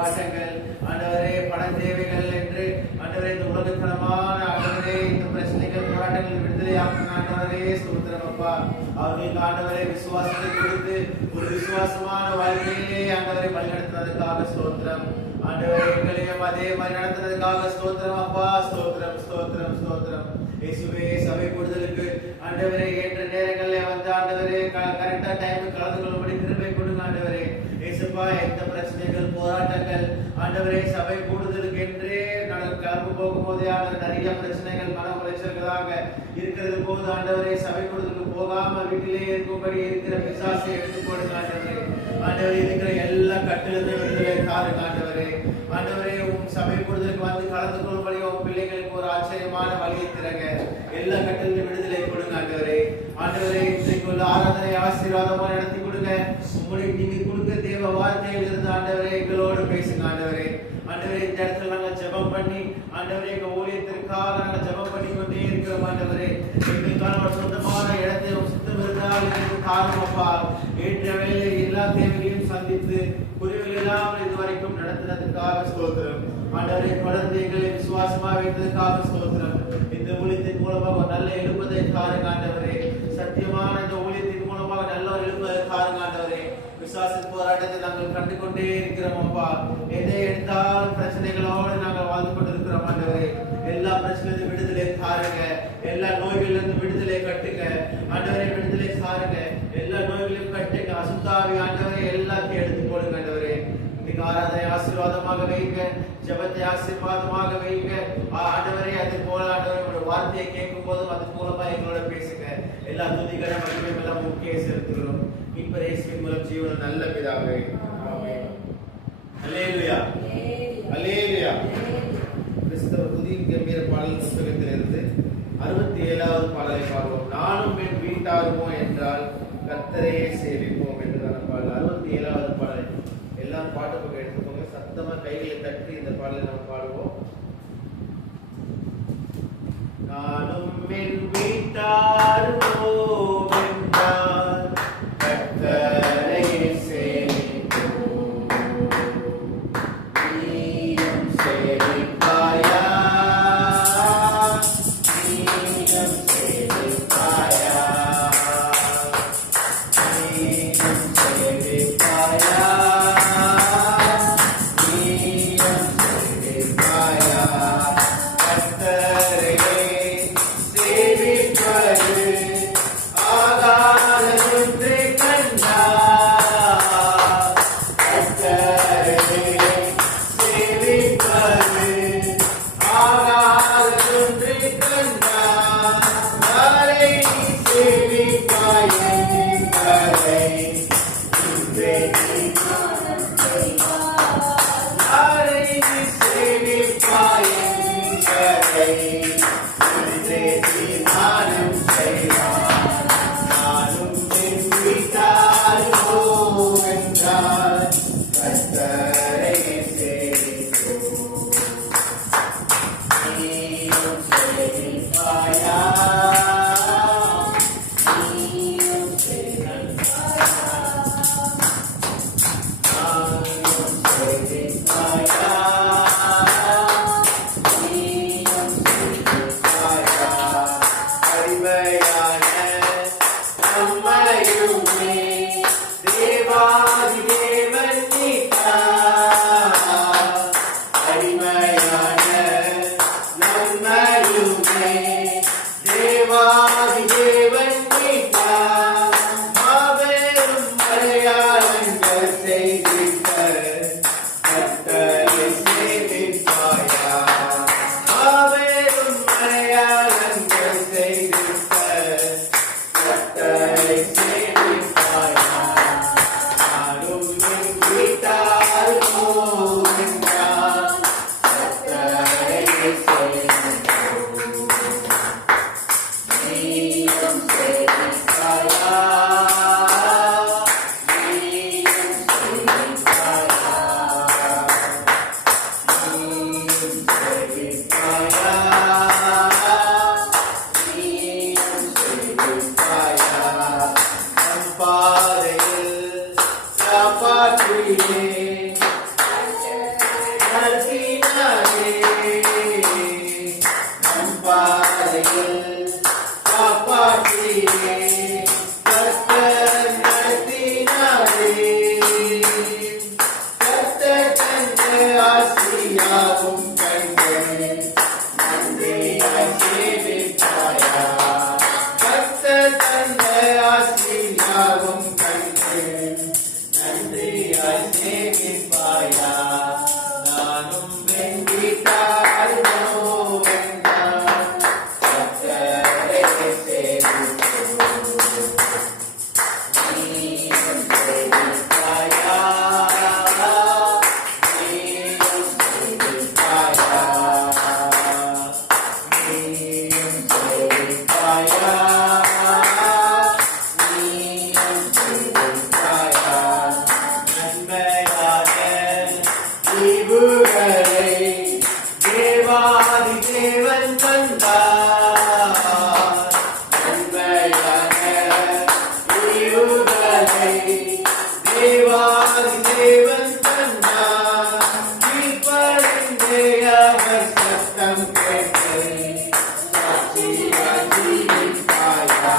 பிரச்சனைகள் ஆண்டவரே பண தேவைகள் என்று ஆண்டவரே இந்த உலகத்தனமான ஆண்டவரே இந்த பிரச்சனைகள் பிரச்சனைகள் போராட்டங்கள் விடுதலை ஆண்டவரே ஸ்தோத்திரம் அப்பா. அவர்களுக்கு ஆண்டவரே விசுவாசத்தை கொடுத்து ஒரு விசுவாசமான வாழ்க்கையிலே ஆண்டவரை வழிநடத்துறதுக்காக ஸ்தோத்திரம். ஆண்டவரே எங்களையும் அதே மாதிரி நடத்துறதுக்காக ஸ்தோத்திரம் அப்பா. ஸ்தோத்திரம் ஸ்தோத்திரம் ஸ்தோத்திரம். இயேசுவே சபை கூடுதலுக்கு ஆண்டவரே ஏற்ற நேரங்களிலே வந்து ஆண்டவரே கரெக்டா டைம் கலந்து கொள்ளும்படி கிருபை கொடுங்க ஆண்டவரே. இயேசுப்பா எந்த பிரச்சனைகள் போராட்டங்கள் ஆண்டவரே சபை கூடுதலுக்கு என்றே நாங்கள் கிளம்பு போகும்போதே ஆண்டவர் நிறைய பிரச்சனைகள் மன உளைச்சல்களாக இருக்கிறது போது ஆண்டவரே சபை கூடுதலுக்கு போகாம வீட்டிலே இருக்கும்படி இருக்கிற பிசாசை எடுத்து போடுங்க ஆண்டவரே. ஆண்டவரே இருக்கிற எல்லா கட்டிலிருந்து விடுதலை தாருங்க ஆண்டவரே. ஆண்டவரே உம் சபை கூடுதலுக்கு வந்து கலந்து கொள்ளும்படி உன் பிள்ளைகளுக்கு ஒரு ஆச்சரியமான வழியை திறங்க. எல்லா கட்டிலிருந்து விடுதலை கொடுங்க ஆண்டவரே. ஆண்டவரே இன்றைக்கு உள்ள ஆராதனை ஆசீர்வாதமா நடத்தி கொடுங்க. உங்களுடைய நீங்க கொடுக்க தேவ வார்த்தையில் இருந்து ஆண்டவரே எங்களோடு பேசுங்க ஆண்டவரே. ஆண்டவரே இந்த இடத்துல நாங்கள் ஜெபம் பண்ணி ஆண்டவரே எங்க ஊழியத்திற்காக நாங்கள் ஜெபம் பண்ணி கொண்டே இருக்கிறோம் ஆண்டவரே. எங்களுக்கான ஒரு சொந்தமான இடத்தை சுத்தம் இருந்தால் எங்களுக்கு காரணம் அப்பா. ஏற்ற வேலை எல்லா தேவைகளையும் சந்தித்து குறைகள் இல்லாமல் இதுவரைக்கும் நடத்துனதுக்காக ஸ்தோத்திரம் ஆண்டவரை. தொடர்ந்து எங்களை விசுவாசமா வைத்ததுக்காக ஸ்தோத்திரம். இந்த ஊழியத்தின் மூலமாக ஒரு நல்ல எழுப்பதை தாருங்க ஆண்டவரே. சத்தியமான இந்த ஊழியத்தின் மூலமாக நல்ல ஒரு எழுப்பதை தாருங்க ஆண்டவரே. விசுவாசின் போராட்டத்தை நாங்கள் கண்டுகொண்டே இருக்கிறோம் அப்பா. எதை எடுத்தாலும் பிரச்சனைகளோடு நாங்கள் வாழ்ந்து கொண்டிருக்கிறோம் ஆண்டவரே. எல்லா பிரச்சனையிலிருந்து விடுதலை தாருங்க. எல்லா நோய்களிலிருந்து விடுதலை கட்டுங்க ஆண்டவரை. விடுதலை தாருங்க. எல்லா நோய்களையும் கட்டுங்க. அசுத்தாவி ஆண்டவரை எல்லாத்தையும் எடுத்து போடுங்க ஆண்டவரே. இன்னைக்கு ஆராதனை ஆசீர்வாதமாக வைங்க. ஜெபத்தை ஆசீர்வாதமாக வைங்க ஆண்டவரே. அது போல ஆண்டவரை ஒரு வார்த்தையை கேட்கும் போதும் அது மூலமா எங்களோட பேசுங்க. எல்லா துதிகளை மகிமையும் எல்லாம் முக்கிய செலுத்துகிறோம். இப்ப இயேசுவின் மூலம் ஜீவன நல்ல பிதாவே ஆமென். அல்லேலூயா அல்லேலூயா. கிறிஸ்தவ துதியின் கம்பீர பாடல் புத்தகத்திலிருந்து 67வது பாடலை பாடுவோம். நானும் என் வீட்டாருமோ என்றால் கர்த்தரையே சேவிப்போம் என்றதான பாடல். 67வது பாடலை எல்லாம் பாட்டு பக்கம் எடுத்துக்கோங்க. சத்தமா கைகளை தட்டி இந்த பாடலை நாம் பாடுவோம். நானும் என் வீட்டாருமோ என்றால் கர்த்தரையே சேவிப்போம். நீயும் சேவிப்பாயா நீயும் சேவிப்பாயா நீயும் சேவிப்பாயா நீயும் சேவிப்பாயா. கர்த்தரையே சேவிப்பது ஆகாதொன்று கண்டார். கர்த்தரையே சேவிப்பது ஆகாதொன்று கண்டார். யாரை சேவிப்பாய் என்பதை இன்றே யாரை சேவிப்பாய் என்பதை இன்றே தீர்மானம் செய்வார். நானும் என் வீட்டாருமோ என்றால் கர்த்தரையே சேவிப்போம். நீயும் சேவிப்பாயா நீயும் சேவிப்பாயா நானும் சேவிப்பாயா நீயும் சேவிப்பாயா. அடிமையான நம்மையுமே தேவாதி தேவன் மீட்டார். அடிமையான நம்மையுமே தேவாதி தேவன் மீட்டார். மாபெரும் அடையாளங்கள் செய்திட்ட கர்த்தரை சேவிப்பாயா. மாபெரும் அடையாளங்கள் செய்திட்ட கர்த்தரை சேவிப்பாயா. நானும் என் வீட்டாருமோ என்றால் கர்த்தரையே சேவிப்போம். நீயும் சேவிப்பாயா நீயும் சேவிப்பாயா நீயும் சேவிப்பாயா நீயும் சேவிப்பாயா. ஆசையாவும் கண்டு நன்றியாய் சேமிப்பாயா நானும் வெண்டிட்டால் நோவென்றால் கர்த்தரை சேவிப்போம். நீயும் சேவிப்பாயா நீயும் சேவிப்பாயா நீயும் சேவிப்பாயா நீயும் சேவிப்பாயா நன்மையான ஈவுகளை தேவாதி தேவன் தந்தார். நன்மையான ஈவுகளை தேவாதி தேவன் தந்தார். கீழ்ப்படிந்தே அவர் சத்தம் கேட்டு சாட்சியாய் ஜீவிப்பாயா.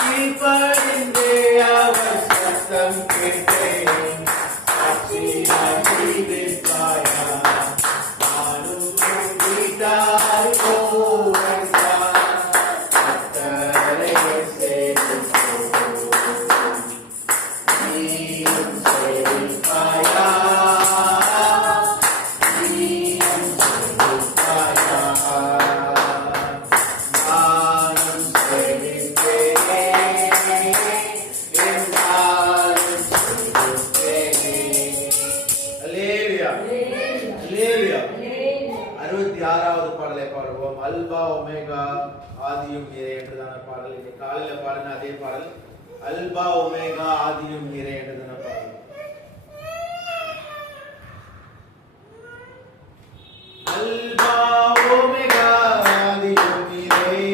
கீழ்ப்படிந்தே அவர் சத்தம் கேட்டு சாட்சியாய் ஜீவிப்பாயா. நானும் வீட்டாய் போவென்றால் கர்த்தரை சேவிப்போம். நீயும் சேவிப்பாயா நீயும் சேவிப்பாயா நானும் சேவிப்பேனே என்றாலும் சேவிப்பேனே. அல்லேலூயா அல்லேலூயா. 66வது பாடலை பாடுவோம். அல்பா ஒமேகா ஆதியும் நீரே என்றதான பாடல். இன்னைக்கு காலையில பாடின அதே பாடல். அல்பா ஒமேகா ஆதியும் நீரே என்றதான பாடல். அல்பா ஒமேகா ஆதியும் நீரே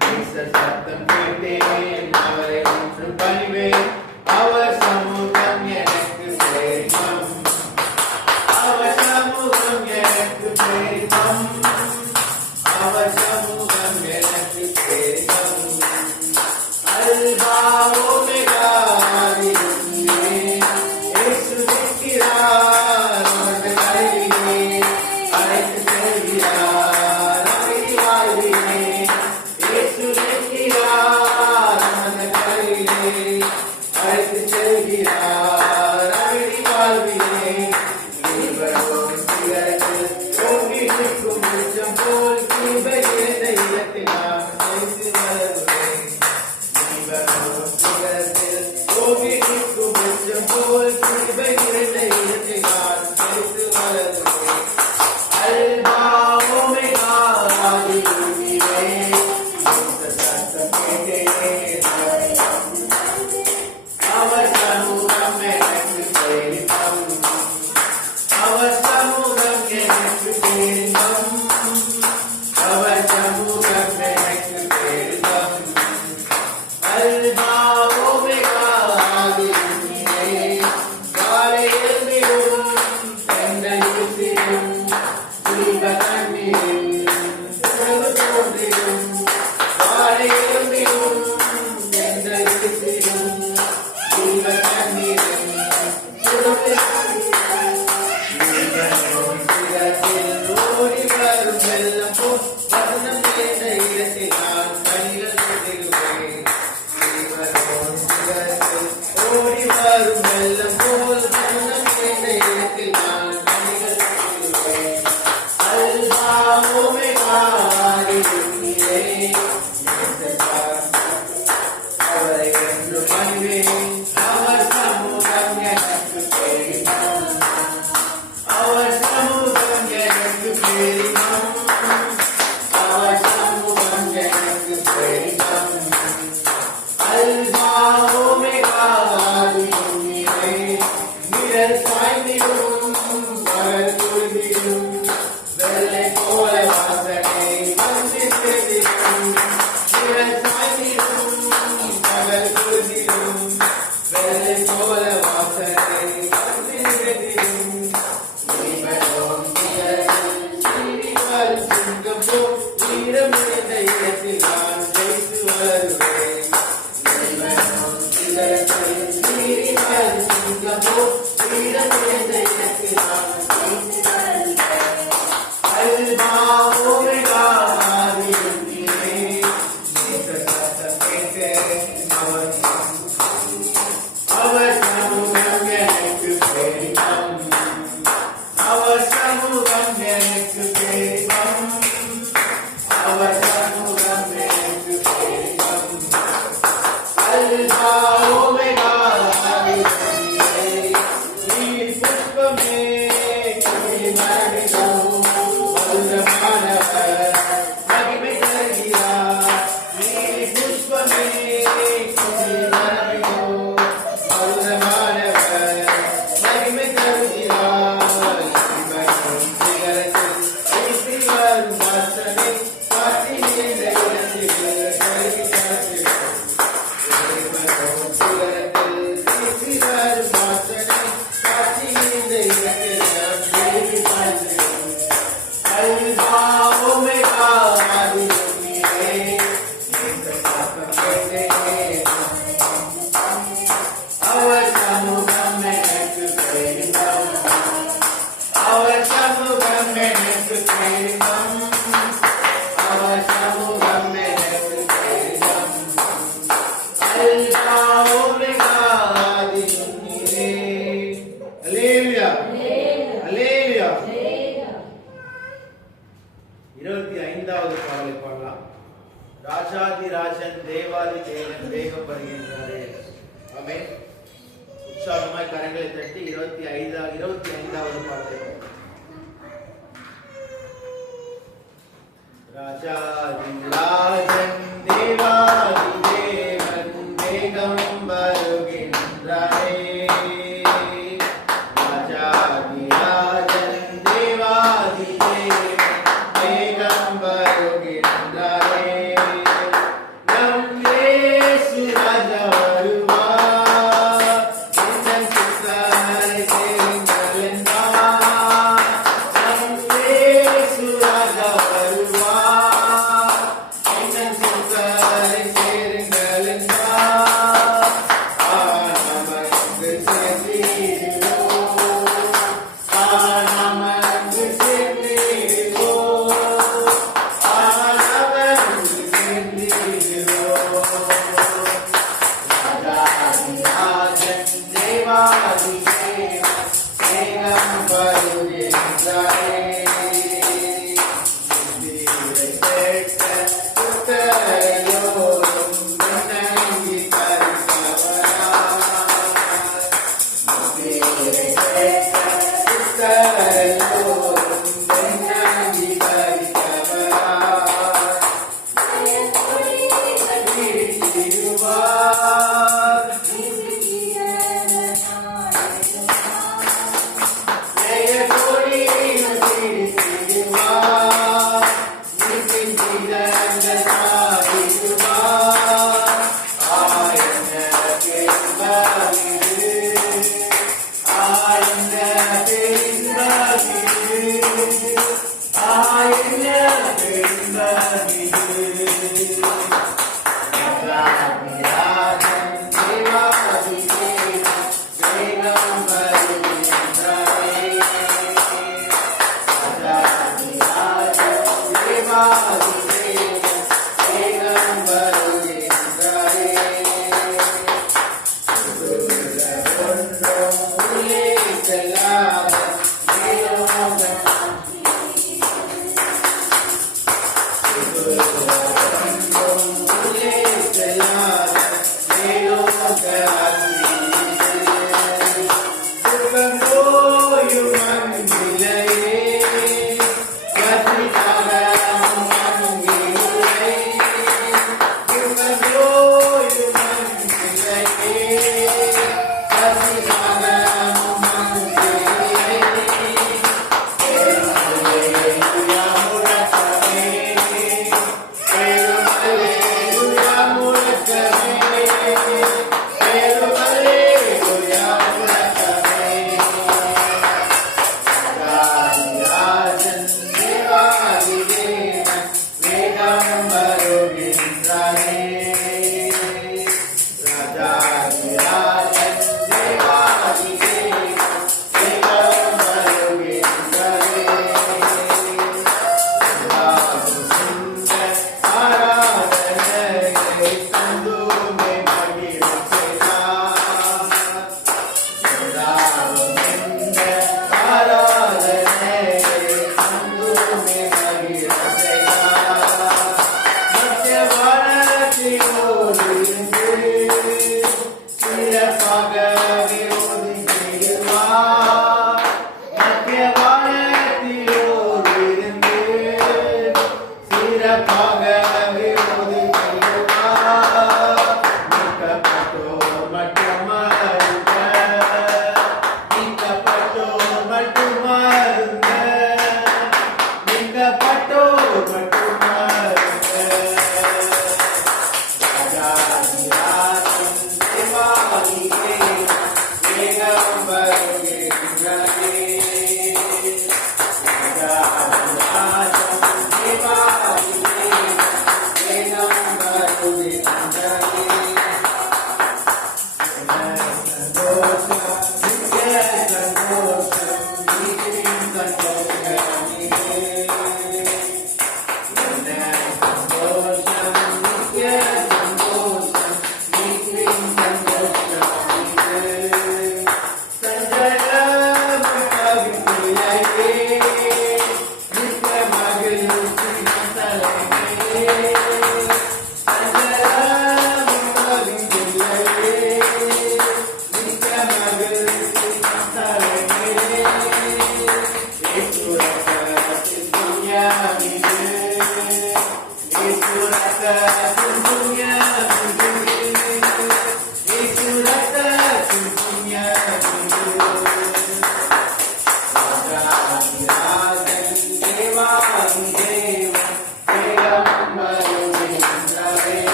நேசர் சத்தம் கேட்டேன் அவரை ஒன்று பணிவேன் அவர் சமூகம் எனக்கு சேரும் அவர் சமூகம் எனக்கு சேரும் அவர் சமூகம் எனக்கு சேரும். அல்பா ஒமேகா ஆதியும் நீரே இயேசு நிற்கிறார் அவர்கள் அருகிலே அழைத்து செல்கிறார் அமைதி வாழ்விலே. இயேசு நிற்கிறார் அவர்கள் அருகிலே அழைத்து செல்கிறார் அமைதி வாழ்விலே. இவரோடு சிகரத்தில் ஓங்கி நிற்கும் உச்சம் போல் கிருபை நிறைந்த இடத்தில் நான் சேர்த்து வளருவேன். இவரோடு சிகரத்தில் ஓங்கி நிற்கும் உச்சம் போல் கிருபை நிறைந்த இடத்தில் நான் சேர்த்து வளருவேன். அல்பா ஒமேகா ஆதியும் நீரே நேசர் சத்தம் கேட்டேன் அவர் சமூகம் எனக்கு சேரும் அவர் சமூகம் எனக்கு சேரும் அவர் சமூகம் எனக்கு சேரும். அல்பா ஒமேகா ஆதியும் நீரே காலை எழுந்திடும் தென்றல் வீசிடும் தீப தண்ணீரில் உறவு தோன்றிடும். காலை எழுந்திடும் தென்றல் வீசிடும் தீப தண்ணீரில் உறவு தீபத்தோன் சிரத்தில் ஓடி வரும் வெள்ளம் போல் வசனம் நிறைந்த இடத்தில் நான் கனிகள் கொண்டிருப்பேன். தீபத்தோன் சிரத்தில் ஓடி வரும் வெள்ளம் போல் வசனம் நிறைந்த இடத்தில் நான் கனிகள் கொண்டிருப்பேன். அல்பா ஒமேகா ஆதியும் நீரே நேசர் அவரை என்று பணிவேன் அவர் சமூகம் எனக்கு சேரும் அவர் சமூகம் எனக்கு சேரும் அவர் சமூகம் எனக்கு சேரும். அல்பா ஒமேகா ஆதியும் நீரே நிழல் சாய்ந்திடும் பகல் குளிர்ந்திடும் வெள்ளை போல வாசனை வந்து சேர்ந்திடும். நிழல் சாய்ந்திடும் பகல் குளிர்ந்திடும் வெள்ளை போல வாசனை வந்து சேர்ந்திடும். இவரோம் சிகரத்தில் சீறி வரும் சிங்கம் போல் வீரம் நிறைந்த இடத்தில் நான் ஜெயித்து வளருவேன். இவரோம் சிகரத்தில் சீறி வரும் சிங்கம் போல் வீரம் நிறைந்த இடத்தில் நான் ஜெயித்து வளருவேன். அல்பா ஒமேகா ஆதியும் நீரே நேசர் சத்தம் கேட்டேன் அவர் சமூகம் எனக்கு பெரிதம். அவர் சமூகம் எனக்கு பெரிதம். அவர் சமூகம் எனக்கு பெரிதம். அல்பா ஒமேகா ஆதியே நீர் புஷ்பமே கொடி மரபிதோ வல்லமானவர் மகிமை தருகிறார். நீர் புஷ்பமே கொடி மரபிதோ வல்லமானவர் மகிமை தருகிறார். இவரும் சிகரத்தில் வீசி வரும் வாசனை காற்றி நிறைந்த இடத்தில் கருவி காத்திருக்கும். இவரும் சிகரத்தில் வீசி வரும் வாசனை காற்றி நிறைந்த இடத்தில் கருவி காத்திருக்கும். அல்பா ஒமேகா ஆதியே இந்த பாப்பம் கேட்டேன். அவர் சமூகம் எனக்கு பெரிதம். அவர் சமூகம் எனக்கு பெரிதம். அவர் சமூகம் எனக்கு பெரிதம். அல்பா ஒமேகா ஆதியே. அல்லேலூயா அல்லேலூயா. 25வது பாடலை பாடலாம். ராஜாதி ராஜன் தேவாதி தேவன் வேகம் வருகின்றாரே. ஆமென். உற்சாகமாய் கரங்களை தட்டி 25வது பாடலை பாடலாம். ராஜாதி ராஜன் தேவாதி தேவன் வேகம் வருகின்றாரே. ராஜாதி ராஜன் தேவாதி தேவன் வேகம் வருகின்றாரே. நம் இயேசு ராஜா வருவார். எந்தன் சித்தரை சேருங்கள் என்றார். நம் இயேசு ராஜா வருவார். எந்தன் சித்தரை சேருங்கள் என்றார். நமக்கு சேர்ந்திடுவோம். நமக்கு சேர்ந்திடுவோம். நமக்கு சேர்ந்திடுவோம். ராஜாதி ராஜன் தேவாதி தேவன் வேகம் வருகின்றாரே. புத்திரை கேட்ட புத்தரையோரும் வணங்கி பரிசவரார். புத்திரை கேட்ட புத்தரையோரும் வணங்கி பரிசவரார். திருவார் ஜெய கொடியும் திருவார். நிற்கின்ற சாதிடுவார். ஆயன பெரும்பகிரு. ஆயன பெரும்பகிரு. ஆயன பெரும்பகிரு. ராஜாதி ராஜன் தேவாதி தேவன் வேகம் வருகின்றாரே. ராஜாதி ராஜன் தேவாதி தேவன் வேகம் வருகின்றாரே. ஒன்றும் உள்ளே செல்லாத மேலோகம். உள்ளே செல்லாத மேலோக சுகம் போயும் மண்ணிலையே. கத்திதாரம் மண்ணிலே. சுகம் போயும் மண்ணிலையே. கத்திதாரம் மண்ணிலே. அல்லேலூயா முழக்கமே. அல்லேலூயா முழக்கமே.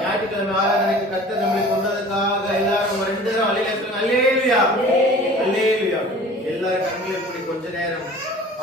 ஞாயிற்றுக்கிழமை ஆராதனைக்கு கர்த்தர் நம்மளை கொண்டதுக்காக எல்லாரும் ஒரு 2 தடவை அல்லேலூயா அல்லேலூயா. எல்லாரும் கண்களை மூடி கொஞ்ச நேரம்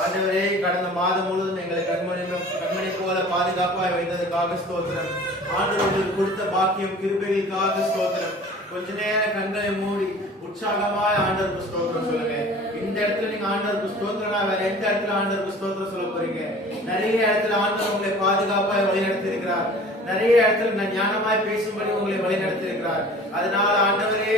ஆண்டவரே கடந்த மாதம் முழுவதும் எங்களை கண்மணி போல பாதுகாப்பாய் வைத்ததுக்காக ஸ்தோத்திரம். ஆண்டவர் உங்களுக்கு கொடுத்த பாக்கியம் கிருபைகளுக்காக ஸ்தோத்திரம். கொஞ்ச நேரம் கண்களை மூடி உற்சாகமாய் ஆண்டவருக்கு ஸ்தோத்திரம் சொல்லுங்க. இந்த இடத்துல நீங்க ஆண்டவருக்கு ஸ்தோத்திரம்னா வேற எந்த இடத்துல ஆண்டவருக்கு ஸ்தோத்திரம் சொல்ல போறீங்க? நிறைய இடத்துல ஆண்டவர் உங்களை பாதுகாப்பாய் வழிநடத்தி இருக்கிறார். நிறைய இடத்துல ஞானமாய் பேசும்படி உங்களை வழிநடத்தி இருக்கிறார். அதனால ஆண்டவரே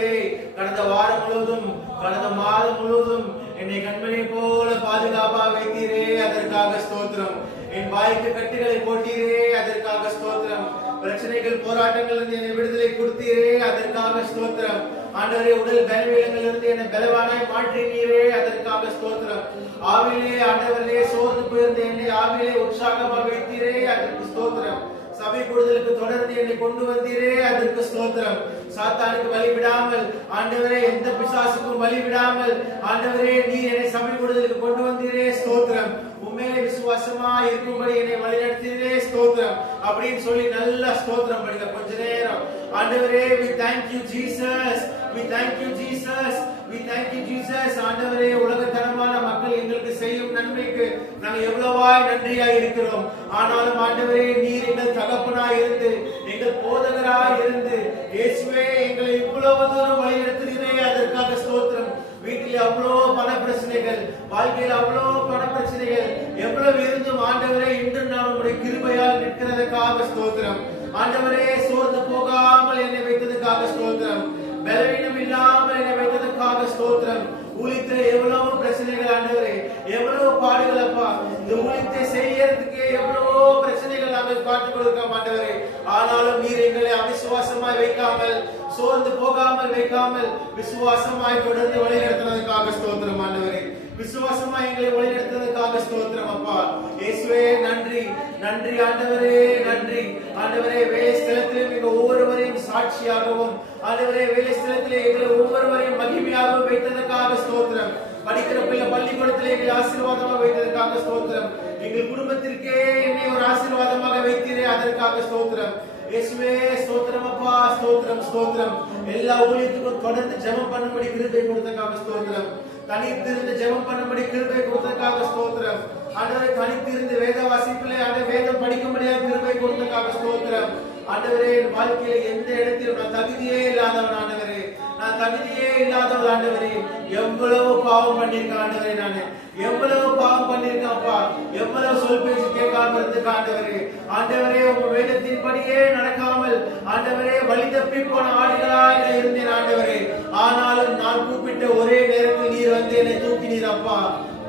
கடந்த வாரம் முழுவதும் கடந்த மாதம் முழுவதும் என்னை கண்மணி போல பாதுகாப்பா வைத்தீரே, அதற்காக ஸ்தோத்திரம். என் வாய்க்கு கட்டுகளை போட்டீரே, அதற்காக ஸ்தோத்திரம். பிரச்சனைகள் போராட்டங்கள் இருந்து என்னை விடுதலை கொடுத்தீரே, அதற்காக ஸ்தோத்திரம். ஆண்டவரே உடல் பலவீனங்கள் இருந்து என்னை பலவானாய் மாற்றினீரே, அதற்காக ஸ்தோத்திரம். ஆவிலே ஆண்டவரே சோர்ந்து போயிருந்த என்னை ஆவிலே உற்சாகமாக வைத்தீரே, அதற்கு ஸ்தோத்திரம். சபை கூடுதலுக்கு தொடர்ந்து என்னை கொண்டு வந்தீரே, அதற்கு ஸ்தோத்திரம். சாத்தானுக்கு வழி விடாமல் ஆண்டவரே எந்த பிசாசுக்கும் வழி விடாமல் ஆண்டவரே நீர் என்னை சபை கூடுதலுக்கு கொண்டு வந்தீரே, ஸ்தோத்திரம். உண்மையிலே விசுவாசமா இருக்கும்படி என்னை வழிநடத்தினே, ஸ்தோத்திரம் அப்படின்னு சொல்லி நல்ல ஸ்தோத்திரம் பண்ணுங்க கொஞ்ச நேரம். ஆண்டவரே we thank you Jesus. We thank you Jesus. We thank you Jesus. ஆண்டவரே, உலகத்தரமான மக்கள் எங்களுக்கு செய்யும் நன்மைக்கு நாங்கள் எவ்வளவாய் நன்றியாய் இருக்கிறோம். ஆனாலும் ஆண்டவரே, நீர் எங்கள் தகப்பனாய் இருந்து எங்கள் போதகராய் இருந்து இயேசுவே எங்களை இவ்வளவு தூரம் வழிநடத்துகிறீரே, அதற்காக ஸ்தோத்திரம். வீட்டில் அவ்வளோ பண பிரச்சனைகள், வாழ்க்கையில் அவ்வளோ பண பிரச்சனைகள் எவ்வளவு இருந்தும் ஆண்டவரே, இன்று நான் உங்களுடைய கிருபையால் நிற்கிறதுக்காக ஸ்தோத்திரம். ஆண்டவரே, சோர்ந்து போகாமல் என்னை வைத்ததுக்காக ஸ்தோத்திரம். பலவீனம் இல்லாமல் என்னை வைத்ததுக்காக ஸ்தோத்திரம். ஊழியத்துல எவ்வளவு பிரச்சனைகள் ஆண்டவரே, எவ்வளவு பாடுகள் அப்பா. இந்த ஊழியத்தை செய்யறதுக்கு எவ்வளவோ பிரச்சனைகள் நாங்கள் பார்த்துக் கொடுக்கிறோம் ஆண்டவரே. ஆனாலும் நீர் எங்களை அவிசுவாசமாய் வைக்காமல், சோர்ந்து போகாமல் வைக்காமல், விசுவாசமாய் தொடர்ந்து வழிநடத்துவதற்காக ஸ்தோத்திரம் ஆண்டவரே. விசுவாசமா எங்களை வழிநடத்துவதற்காக ஸ்தோத்திரம் அப்பா. இயேசுவே நன்றி, நன்றி ஆண்டவரே, நன்றி ஆண்டவரே. வேலை ஸ்தலத்திலே எங்கள் ஒவ்வொருவரையும் சாட்சியாகவும், ஆண்டவரே வேலை ஸ்தலத்திலே எங்களை ஒவ்வொருவரையும் மகிமையாகவும் வைத்ததற்காக ஸ்தோத்திரம். படிக்கிற பள்ளிக்கூடத்திலே எங்களை ஆசீர்வாதமாக வைத்ததற்காக ஸ்தோத்திரம். எங்கள் குடும்பத்திற்கே என்னை ஒரு ஆசீர்வாதமாக வைத்தீரே, அதற்காக ஸ்தோத்திரம். இயேசுவே ஸ்தோத்திரம் அப்பா, ஸ்தோத்திரம் ஸ்தோத்திரம். எல்லா ஊழியத்துக்கும் தொடர்ந்து ஜெபம் பண்ணும்படி கிருபை கொடுத்ததற்காக ஸ்தோத்திரம். தனித்திருந்து ஜெபம் பண்ணும்படி கிருபை கொடுத்ததற்காக ஸ்தோத்திரம். ஆண்டவரே, தனித்திருந்து வேத வாசிப்பிலே வேதம் படிக்கும்படியாக கிருபை கொடுத்ததற்காக ஸ்தோத்திரம். ஆண்டவரே, என் வாழ்க்கையில எந்த இடத்திலும் நான் தகுதியே இல்லாதவன் ஆண்டவரே, நான் தகுதியே இல்லாதவன் ஆண்டவரே. எவ்வளவு பாவம் பண்ணிருக்கேன் ஆண்டவரே, நானு எவ்வளவு பாவம் பண்ணிருக்கேன் அப்பா. எவ்வளவு சொல் பேச்சு கேட்காம இருந்துக்க ஆண்டவரே. ஆண்டவரே, உங்க வேதத்தின் படியே நடக்காமல் ஆண்டவரே வழி தப்பி போன ஆடுகளாக இருந்தேன் ஆண்டவரே. ஆனாலும் நான் கூப்பிட்ட ஒரே நேரத்தில் நீர் வந்து என்னை தூக்கினீர் அப்பா.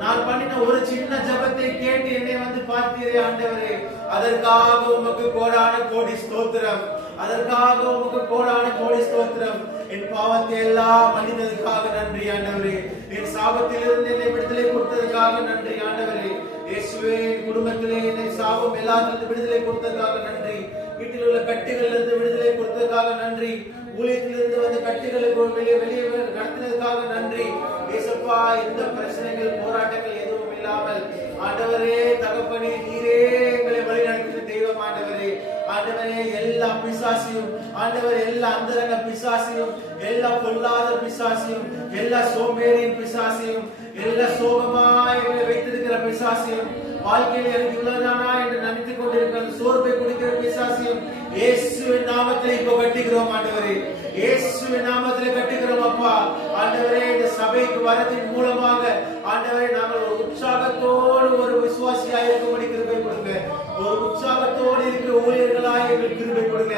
நான் பண்ணின ஒரு சின்ன ஜெபத்தை கேட்டு என்னை வந்து பார்த்தீரே ஆண்டவரே. அதற்காக உமக்கு கோடான கோடி ஸ்தோத்திரம். அதற்காக உமக்கு கோடான கோடி ஸ்தோத்திரம். என் பாவத்தை எல்லாம் மன்னித்ததற்காக நன்றி ஆண்டவரே. என் சாபத்திலிருந்து என்னை விடுதலை கொடுத்ததற்காக நன்றி ஆண்டவரே. இயேசுவே, என் குடும்பத்திலே என்னை சாபம் எல்லாத்திலிருந்து விடுதலை கொடுத்ததற்காக நன்றி. வீட்டில் உள்ள கட்டுகளில் இருந்து விடுதலை கொடுத்ததற்காக நன்றி. ஊழியத்திலிருந்து வந்த கட்டுகளுக்கு வெளியே நடத்தினதுக்காக நன்றி. இயேசுப்பா, எந்த பிரச்சனைகள் போராட்டங்கள் எதுவும் இல்லாமல் ஆண்டவரே தகப்பனே, நீரே எங்களை வழி நடத்துகிற தெய்வம் ஆண்டவரே. ஆண்டவரே, எல்லா பிசாசியும் ஆண்டவரே, எல்லா அந்தரங்க பிசாசியும், எல்லா பொல்லாத பிசாசியும், எல்லா சோம்பேறியின் பிசாசியும், எல்லா சோகமாய் வைத்திருக்கிற பிசாசியும், வாழ்க்கையில் எனக்கு இவ்வளவுதானா என்று நினைத்துக் கொண்டிருக்கிற சோர்வை குடிக்கிற பிசாசியும் இயேசுவின் நாமத்திலே இப்போ கட்டுகிறோம் ஆண்டவரே. இயேசுவின் நாமத்திலே கட்டுகிறோம் அப்பா. ஆண்டவரே, இந்த சபைக்கு வரதின் மூலமாக ஆண்டவரே, நாங்கள் ஒரு உற்சாகத்தோடு ஒரு விசுவாசியாக இருக்கும்படி கிருபை கொடுங்க. ஒரு உற்சாகத்தோடு இருக்கிற ஊழியர்களாக எங்களுக்கு கிருபை கொடுங்க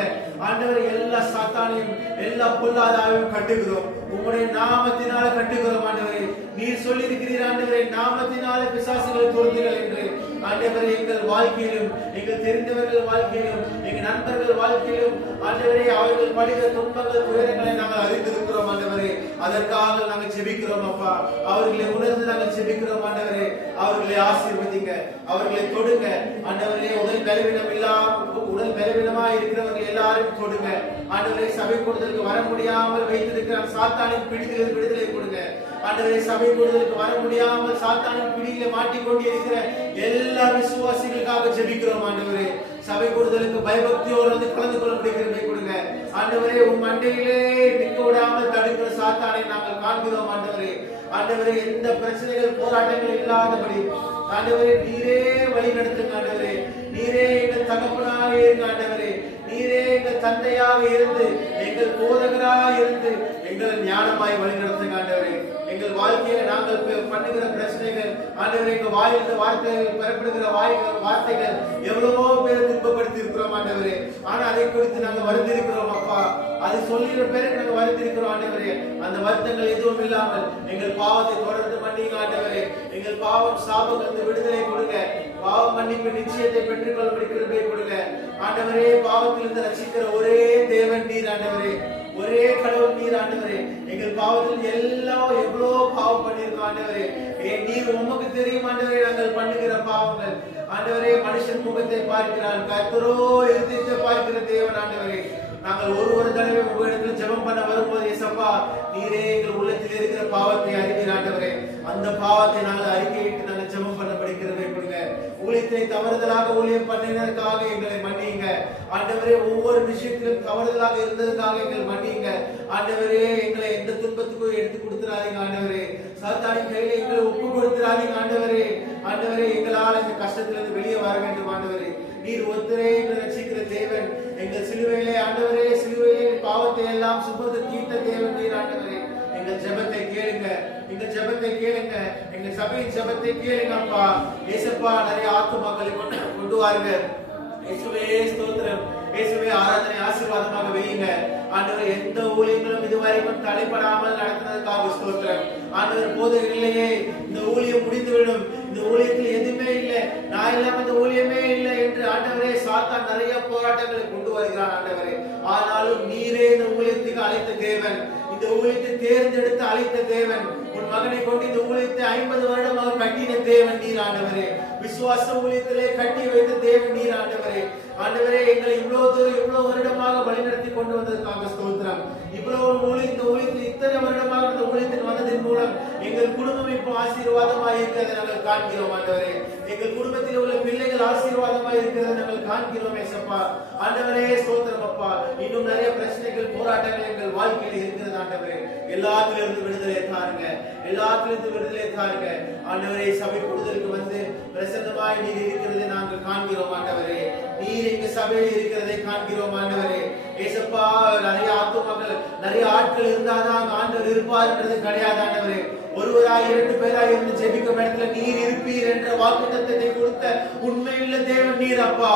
ஆண்டவரே. எல்லா சாத்தானையும் எல்லா பொல்லாதாவையும் கட்டுகிறோம். உங்களுடைய நாமத்தினால கட்டுகிறோம் ஆண்டவரே. நீர் சொல்லி இருக்கிறீர் ஆண்டவரே, நாமத்தினால பிசாசுகளை துரத்துங்கள் என்று. ஆண்டவரே, எங்கள் வாழ்க்கையிலும், எங்கள் தெரிந்தவர்கள் வாழ்க்கையிலும், எங்கள் நண்பர்கள் வாழ்க்கையிலும் ஆண்டவரே, அவர்கள் படுகிற துன்பங்கள் துயரங்களை நாங்கள் அறிந்திருக்கிறோம் ஆண்டவரே. அதற்காக நாங்கள் ஜெபிக்கிறோம் அப்பா. அவர்களை உணர்ந்து நாங்கள் ஜெபிக்கிறோம் ஆண்டவரே. அவர்களை ஆசீர்வதிங்க, அவர்களை தொடுங்க ஆண்டவரே. உடல் பலவீனமா இருக்கிறவர்கள் எல்லாரும் தொடுங்க ஆண்டவரே. சபை கூடுதலுக்கு வர முடியாமல் வைத்திருக்கிற சாத்தானின் பிடியிலிருந்து விடுதலை கொடுங்க ஆண்டவரே. சபை கூடுதலுக்கு வர முடியாமல் சாத்தானின் பிடியில மாட்டிக்கொண்டு இருக்கிற எல்லா விசுவாசிகளுக்காக ஜெபிக்கிறோம் ஆண்டவரே. சபை கூடுதலுக்கு பயபக்தியோடு வந்து கலந்து கொள்ள கிருபை கொடுங்க ஆண்டவரே. உன் மண்டையிலே நிற்க விடாமல் தடுக்கிற சாத்தானை நாங்கள் காண்கிறோம் ஆண்டவரே. ஆண்டவரே, எந்த பிரச்சனைகள் போராட்டங்கள் இல்லாதபடி ஆண்டவரே நீரே வழி நடத்துங்க ஆண்டவரே. நீரே எங்கள் தகப்பனாக இருங்க ஆண்டவரே. நீரே எங்கள் தந்தையாக இருந்து, எங்கள் போதகராக இருந்து எங்கள் ஞானமாய் வழி நடத்துங்க ஆண்டவரே. எங்கள் வாழ்க்கையில நாங்கள் பண்ணுகிற பிரச்சனைகள் ஆண்டவரே, எங்கள் வாயிலிருந்து வார்த்தைகள் பெறப்படுகிற வார்த்தைகள் எவ்வளவோ பேர் துன்பப்படுத்தி இருக்கிறோம் ஆண்டவரே. ஆனா அதை குறித்து நாங்கள் வருந்திருக்கிறோம் அப்பா. அது சொல்லிற பேருக்கு நாங்கள் வருந்திருக்கிறோம் ஆண்டவரே. அந்த வருத்தங்கள் எதுவும் இல்லாமல் எங்கள் பாவத்தை தொடர்ந்து மன்னிங்க ஆண்டவரே. எங்கள் பாவம் சாபங்களுக்கு விடுதலை கொடுங்க. பாவ மன்னிப்பு நிச்சயத்தை பெற்றுக் கொள்ளும்படி கிருபை கொடுங்க ஆண்டவரே. பாவத்திலிருந்து ரட்சிக்கிற ஒரே தேவன் நீர் ஆண்டவரே. ஒரே கடவுள் நீர் ஆண்டவரே. எங்கள் பாவத்தில் எல்லாம் எவ்வளவு பாவம் பண்ணிருக்கோம் ஆண்டவரே. நீர் உமக்கு தெரியும் ஆண்டவரே நாங்கள் பண்ணுகிற பாவங்கள் ஆண்டவரே. மனுஷன் முகத்தை பார்க்கிறான், கர்த்தரோ இருதயத்தை பார்க்கிற தேவன் ஆண்டவரே. நாங்கள் ஒரு தடவை உங்களிடத்தில் ஜெபம் பண்ண வரும்போது ஏசப்பா, நீரே எங்கள் உள்ளத்தில் இருக்கிற பாவத்தை அறிவீர் ஆண்டவரே. அந்த பாவத்தை நாங்கள் அறிக்கையிட்டு நாங்கள் ஜெபம் பண்ண படிக்கிறதை கொடுங்க. ஊழியத்தை தவறுதலாக ஊழியம் பண்ணினதுக்காக எங்களை மன்னியுங்க ஆண்டவரே. ஒவ்வொரு விஷயத்திலும் தவறுதலாக இருந்ததுக்காக எங்களை மன்னியுங்க ஆண்டவரே. எங்களை எந்த துன்பத்துக்கும் எடுத்து கொடுத்துறாதீங்க ஆண்டவரே. சாத்தானின் கையில எங்களை ஒப்பு கொடுத்துறாதீங்க ஆண்டவரே. ஆண்டவரே, எங்களால் இந்த கஷ்டத்திலிருந்து வெளியே வர வேண்டும் ஆண்டவரே. நீர் ஒருத்தரே எங்களை ரட்சிக்கிற தேவன். எங்கள் சிலுவையிலே ஆண்டவரே, சிலுவையிலே பாவத்தை எல்லாம் சுமந்து தீர்த்த தேவன் நீர் ஆண்டவரே. எங்கள் ஜெபத்தை கேளுங்க, எங்கள் ஜெபத்தை கேளுங்க, எங்கள் சபையின் ஜெபத்தை கேளுங்க அப்பா. ஏசப்பா, நிறைய ஆத்துமாக்களை கொண்டு வாருங்க. இயேசுவே ஸ்தோத்திரம். இயேசுவே ஆராதனை ஆசீர்வாதமாக வையுங்க ஆண்டவர். எந்த ஊழியங்களும் இதுவரைக்கும் தடைபடாமல் நடத்துனதுக்காக ஸ்தோத்திரம் ஆண்டவர். போதகர் இல்லையே, இந்த ஊழியம் முடிந்துவிடும், இந்த ஊழியத்தில் எதுவுமே இல்லை, நான் இல்லாம இந்த ஊழியமே இல்லை என்று ஆண்டவரே சாத்தான் நிறைய போராட்டங்களை கொண்டு வருகிறான் ஆண்டவரே. ஆனாலும் நீரே இந்த ஊழியத்துக்கு அழைத்த தேவன், இந்த ஊழியத்தை தேர்ந்தெடுத்து அழைத்த தேவன். உன் மகனை கொண்டு இந்த ஊழியத்தை 50 வருடமாக கட்டின தேவன் நீர் ஆண்டவரே. விசுவாச ஊழியத்திலே கட்டி வைத்த தேவன் நீர் ஆண்டவரே. ஆண்டவரே, எங்களை இவ்வளவு தூரம் இவ்வளவு வருடமாக வழிநடத்தி கொண்டு வந்ததுக்காக ஸ்தோத்திரம். இவ்வளவு இந்த ஊழியத்தில் இத்தனை வருடமாக இந்த ஊழியத்தில் வந்ததன் மூலம் எங்கள் குடும்பம் இப்போ ஆசீர்வாதமாக இருக்கிறதை நாங்கள் காண்கிறோம் ஆண்டவரே. எங்கள் குடும்பத்தில் உள்ள பிள்ளைகள் ஆசீர்வாதமாக இருக்கிறதை நாங்கள் காண்கிறோம் ஏசப்பா. ஆண்டவரே ஸ்தோத்திரம் அப்பா. இன்னும் நிறைய பிரச்சனைகள் போராட்டங்கள் எங்கள் வாழ்க்கையில் இருக்கிறது ஆண்டவரே. எல்லாத்திலிருந்து விடுதலை தாருங்க, எல்லாத்திலிருந்து விடுதலை தாருங்க ஆண்டவரே. சபை கூடுதலுக்கு வந்து பிரசன்னமாய் நீர் இருக்கிறதை நாங்கள் காண்கிறோம் ஆண்டவரே. நீர் எங்க சபையில் இருக்கிறதை காண்கிறோம் ஆண்டவரே. ஏசப்பா, நிறைய ஆத்துமாக்கள் நிறைய ஆட்கள் இருந்தாதான் ஆண்டவர் இருப்பார்ன்றது கிடையாது ஆண்டவரே. ஒருவராய் 2 பேராய் இருந்து ஜெபிக்கும் இடத்துல நீர் இருப்பீர் என்ற வாக்குத்தத்தத்தை கொடுத்த உண்மையுள்ள தேவன் நீர் அப்பா.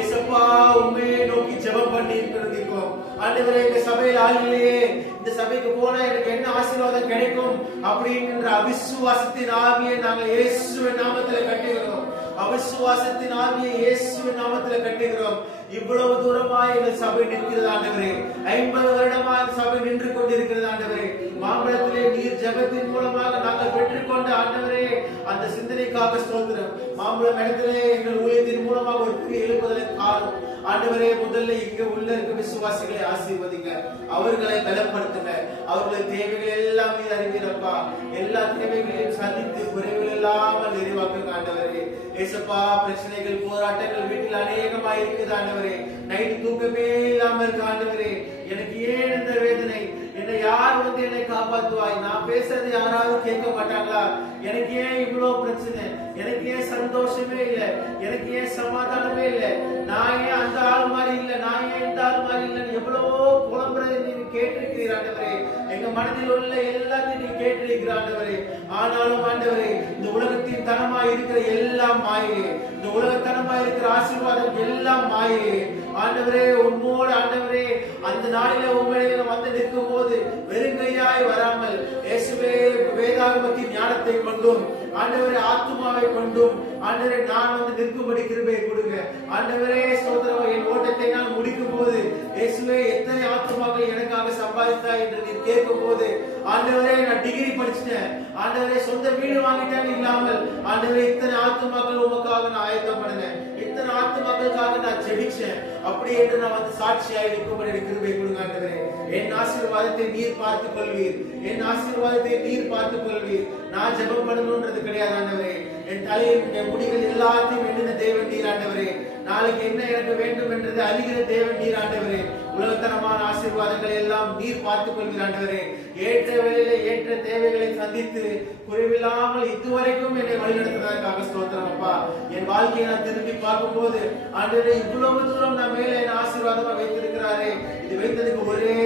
ஏசப்பா, உண்மையை நோக்கி ஜெபம் பண்ணி இருக்கிறோம் ஆண்டவரே. எங்க சபையில் ஆளுங்களே, இந்த சபைக்கு போனா எனக்கு என்ன ஆசீர்வாதம் கிடைக்கும் அப்படின்ற அவிசுவாசத்தின் ஆவியை நாங்கள் இயேசுவின் நாமத்தில் கட்டுகிறோம். அவிசுவாசத்தின் ஆவியை இயேசுவின் நாமத்தில் கட்டுகிறோம். இவ்வளவு தூரமாய் எங்கள் சபை நிற்கிறது ஆண்டவரே. 50 வருடமாக சபை நின்று கொண்டிருக்கிறது ஆண்டவரே. மாம்பழத்திலே நீர் ஜெபத்தின் மூலமாக நாங்கள் பெற்றுக்கொண்ட ஆண்டவரே அந்த சிந்தனைக்காக ஸ்தோத்திரம். மாம்பழம் இடத்திலே எங்கள் ஊழியத்தின் மூலமாக ஒரு பெரிய எழுப்புதலை காணும் ஆண்டவரே. முதல்ல இங்க உள்ள இருக்க விசுவாசிகளை ஆசீர்வதிங்க, அவர்களை பலப்படுத்துங்க, அவர்களை தேவைகள் எல்லாம் நீர் அறிவீரப்பா. எல்லா தேவைகளையும் சந்தித்து குறைவுகள் இல்லாமல் நிறைவாக்குங்க ஆண்டவரே. ஏசப்பா, பிரச்சனைகள் போராட்டங்கள் வீட்டில் அநேகமாக இருக்குது ஆண்டவரே. நைட்டு தூக்கமே இல்லாம இருக்கு ஆண்டவரே. எனக்கு ஏன் இந்த வேதனை? என்னை யார் வந்து என்னை காப்பாத்துவாய்? நான் பேசுறது யாராவது கேட்க மாட்டாங்களா? எனக்கு ஏன் இவ்வளவு பிரச்சனை? எனக்கு ஏன் சந்தோஷமே இல்லை? எனக்கு ஏன் சமாதானமே இல்லை? நான் ஏன் அந்த ஆள் மாதிரி இல்லை? நான் ஏன் இந்த ஆள் மாதிரி இல்லைன்னு எவ்வளவோ புலம்புறதை நீங்க கேட்டிருக்கிறீர் ஆண்டவரே. எங்க மனதில் உள்ள எல்லாத்தையும் நீங்க கேட்டிருக்கிற ஆண்டவரே. ஆனாலும் ஆண்டவரே, இந்த உலகத்தின் தனமாய் இருக்கிற எல்லாம் மாயே, இந்த உலகத்தனமாய் இருக்கிற ஆசீர்வாதம் எல்லாம் மாயே ஆண்டவரே. உம்மோடு ஆண்டவரே அந்த நாளில உங்களிடம் வந்து நிற்கும் போது வெறுங்கையாய் வராமல் இயேசுவே வேதாகமத்தின் ஞானத்தை கொண்டும் ஆண்டவரே ஆத்துமாவை கொண்டும் ஆண்டவரே நான் வந்து நிற்கும்படி கிருபையை கொடுங்க ஆண்டவரே. ஸ்தோத்திரம். என் ஓட்டத்தை நான் முடிக்கும் போது இயேசுவே எத்தனை ஆத்துமாக்கள் எனக்காக சம்பாதித்தாய் என்று நீர் கேட்கும் போது ஆண்டவரே, நான் டிகிரி படிச்சுட்டேன் ஆண்டவரே, சொந்த வீடு வாங்கிட்டேன்னு இல்லாமல் ஆண்டவரே இத்தனை ஆத்துமாக்கள் உமக்காக நான் ஆயத்தம் பண்ணினேன், இத்தனை ஆத்துமாக்களுக்காக நான் ஜெபிச்சேன் அப்படி என்று நான் வந்து சாட்சியாய் நிற்கும்படி கிருபை கொடுங்க ஆண்டவரே. என் ஆசீர்வாதத்தை நீர் பார்த்துக் கொள்வீர், என் ஆசீர்வாதத்தை நீர் பார்த்துக் கொள்வீர். நான் ஜெபம் பண்ணணும்ன்றது கிடையாது ஆண்டவரே. என் தலையில் என் முடிகள் எல்லாத்தையும் எண்ணின தேவன் நீர் ஆண்டவரே. நாளைக்கு என்ன எனக்கு வேண்டும் என்றது அறிகிற தேவன் நீர் ஆண்டவரே. உலகத்தனமான ஆசீர்வாதங்களை எல்லாம் நீர் பார்த்துக் கொள்கிற ஆண்டவரே. ஏற்ற வேளையிலே ஏற்ற தேவைகளை சந்தித்து குறைவில்லாமல் இதுவரைக்கும் என்னை வழிநடத்துவதற்காக ஸ்தோத்திரம் அப்பா. என் வாழ்க்கையை நான் திரும்பி பார்க்கும் போது ஆண்டவரே, இவ்வளவு தூரம் நான் மேலே என் ஆசீர்வாதமா வைத்திருக்கிறாரே, இது வைத்ததுக்கு ஒரே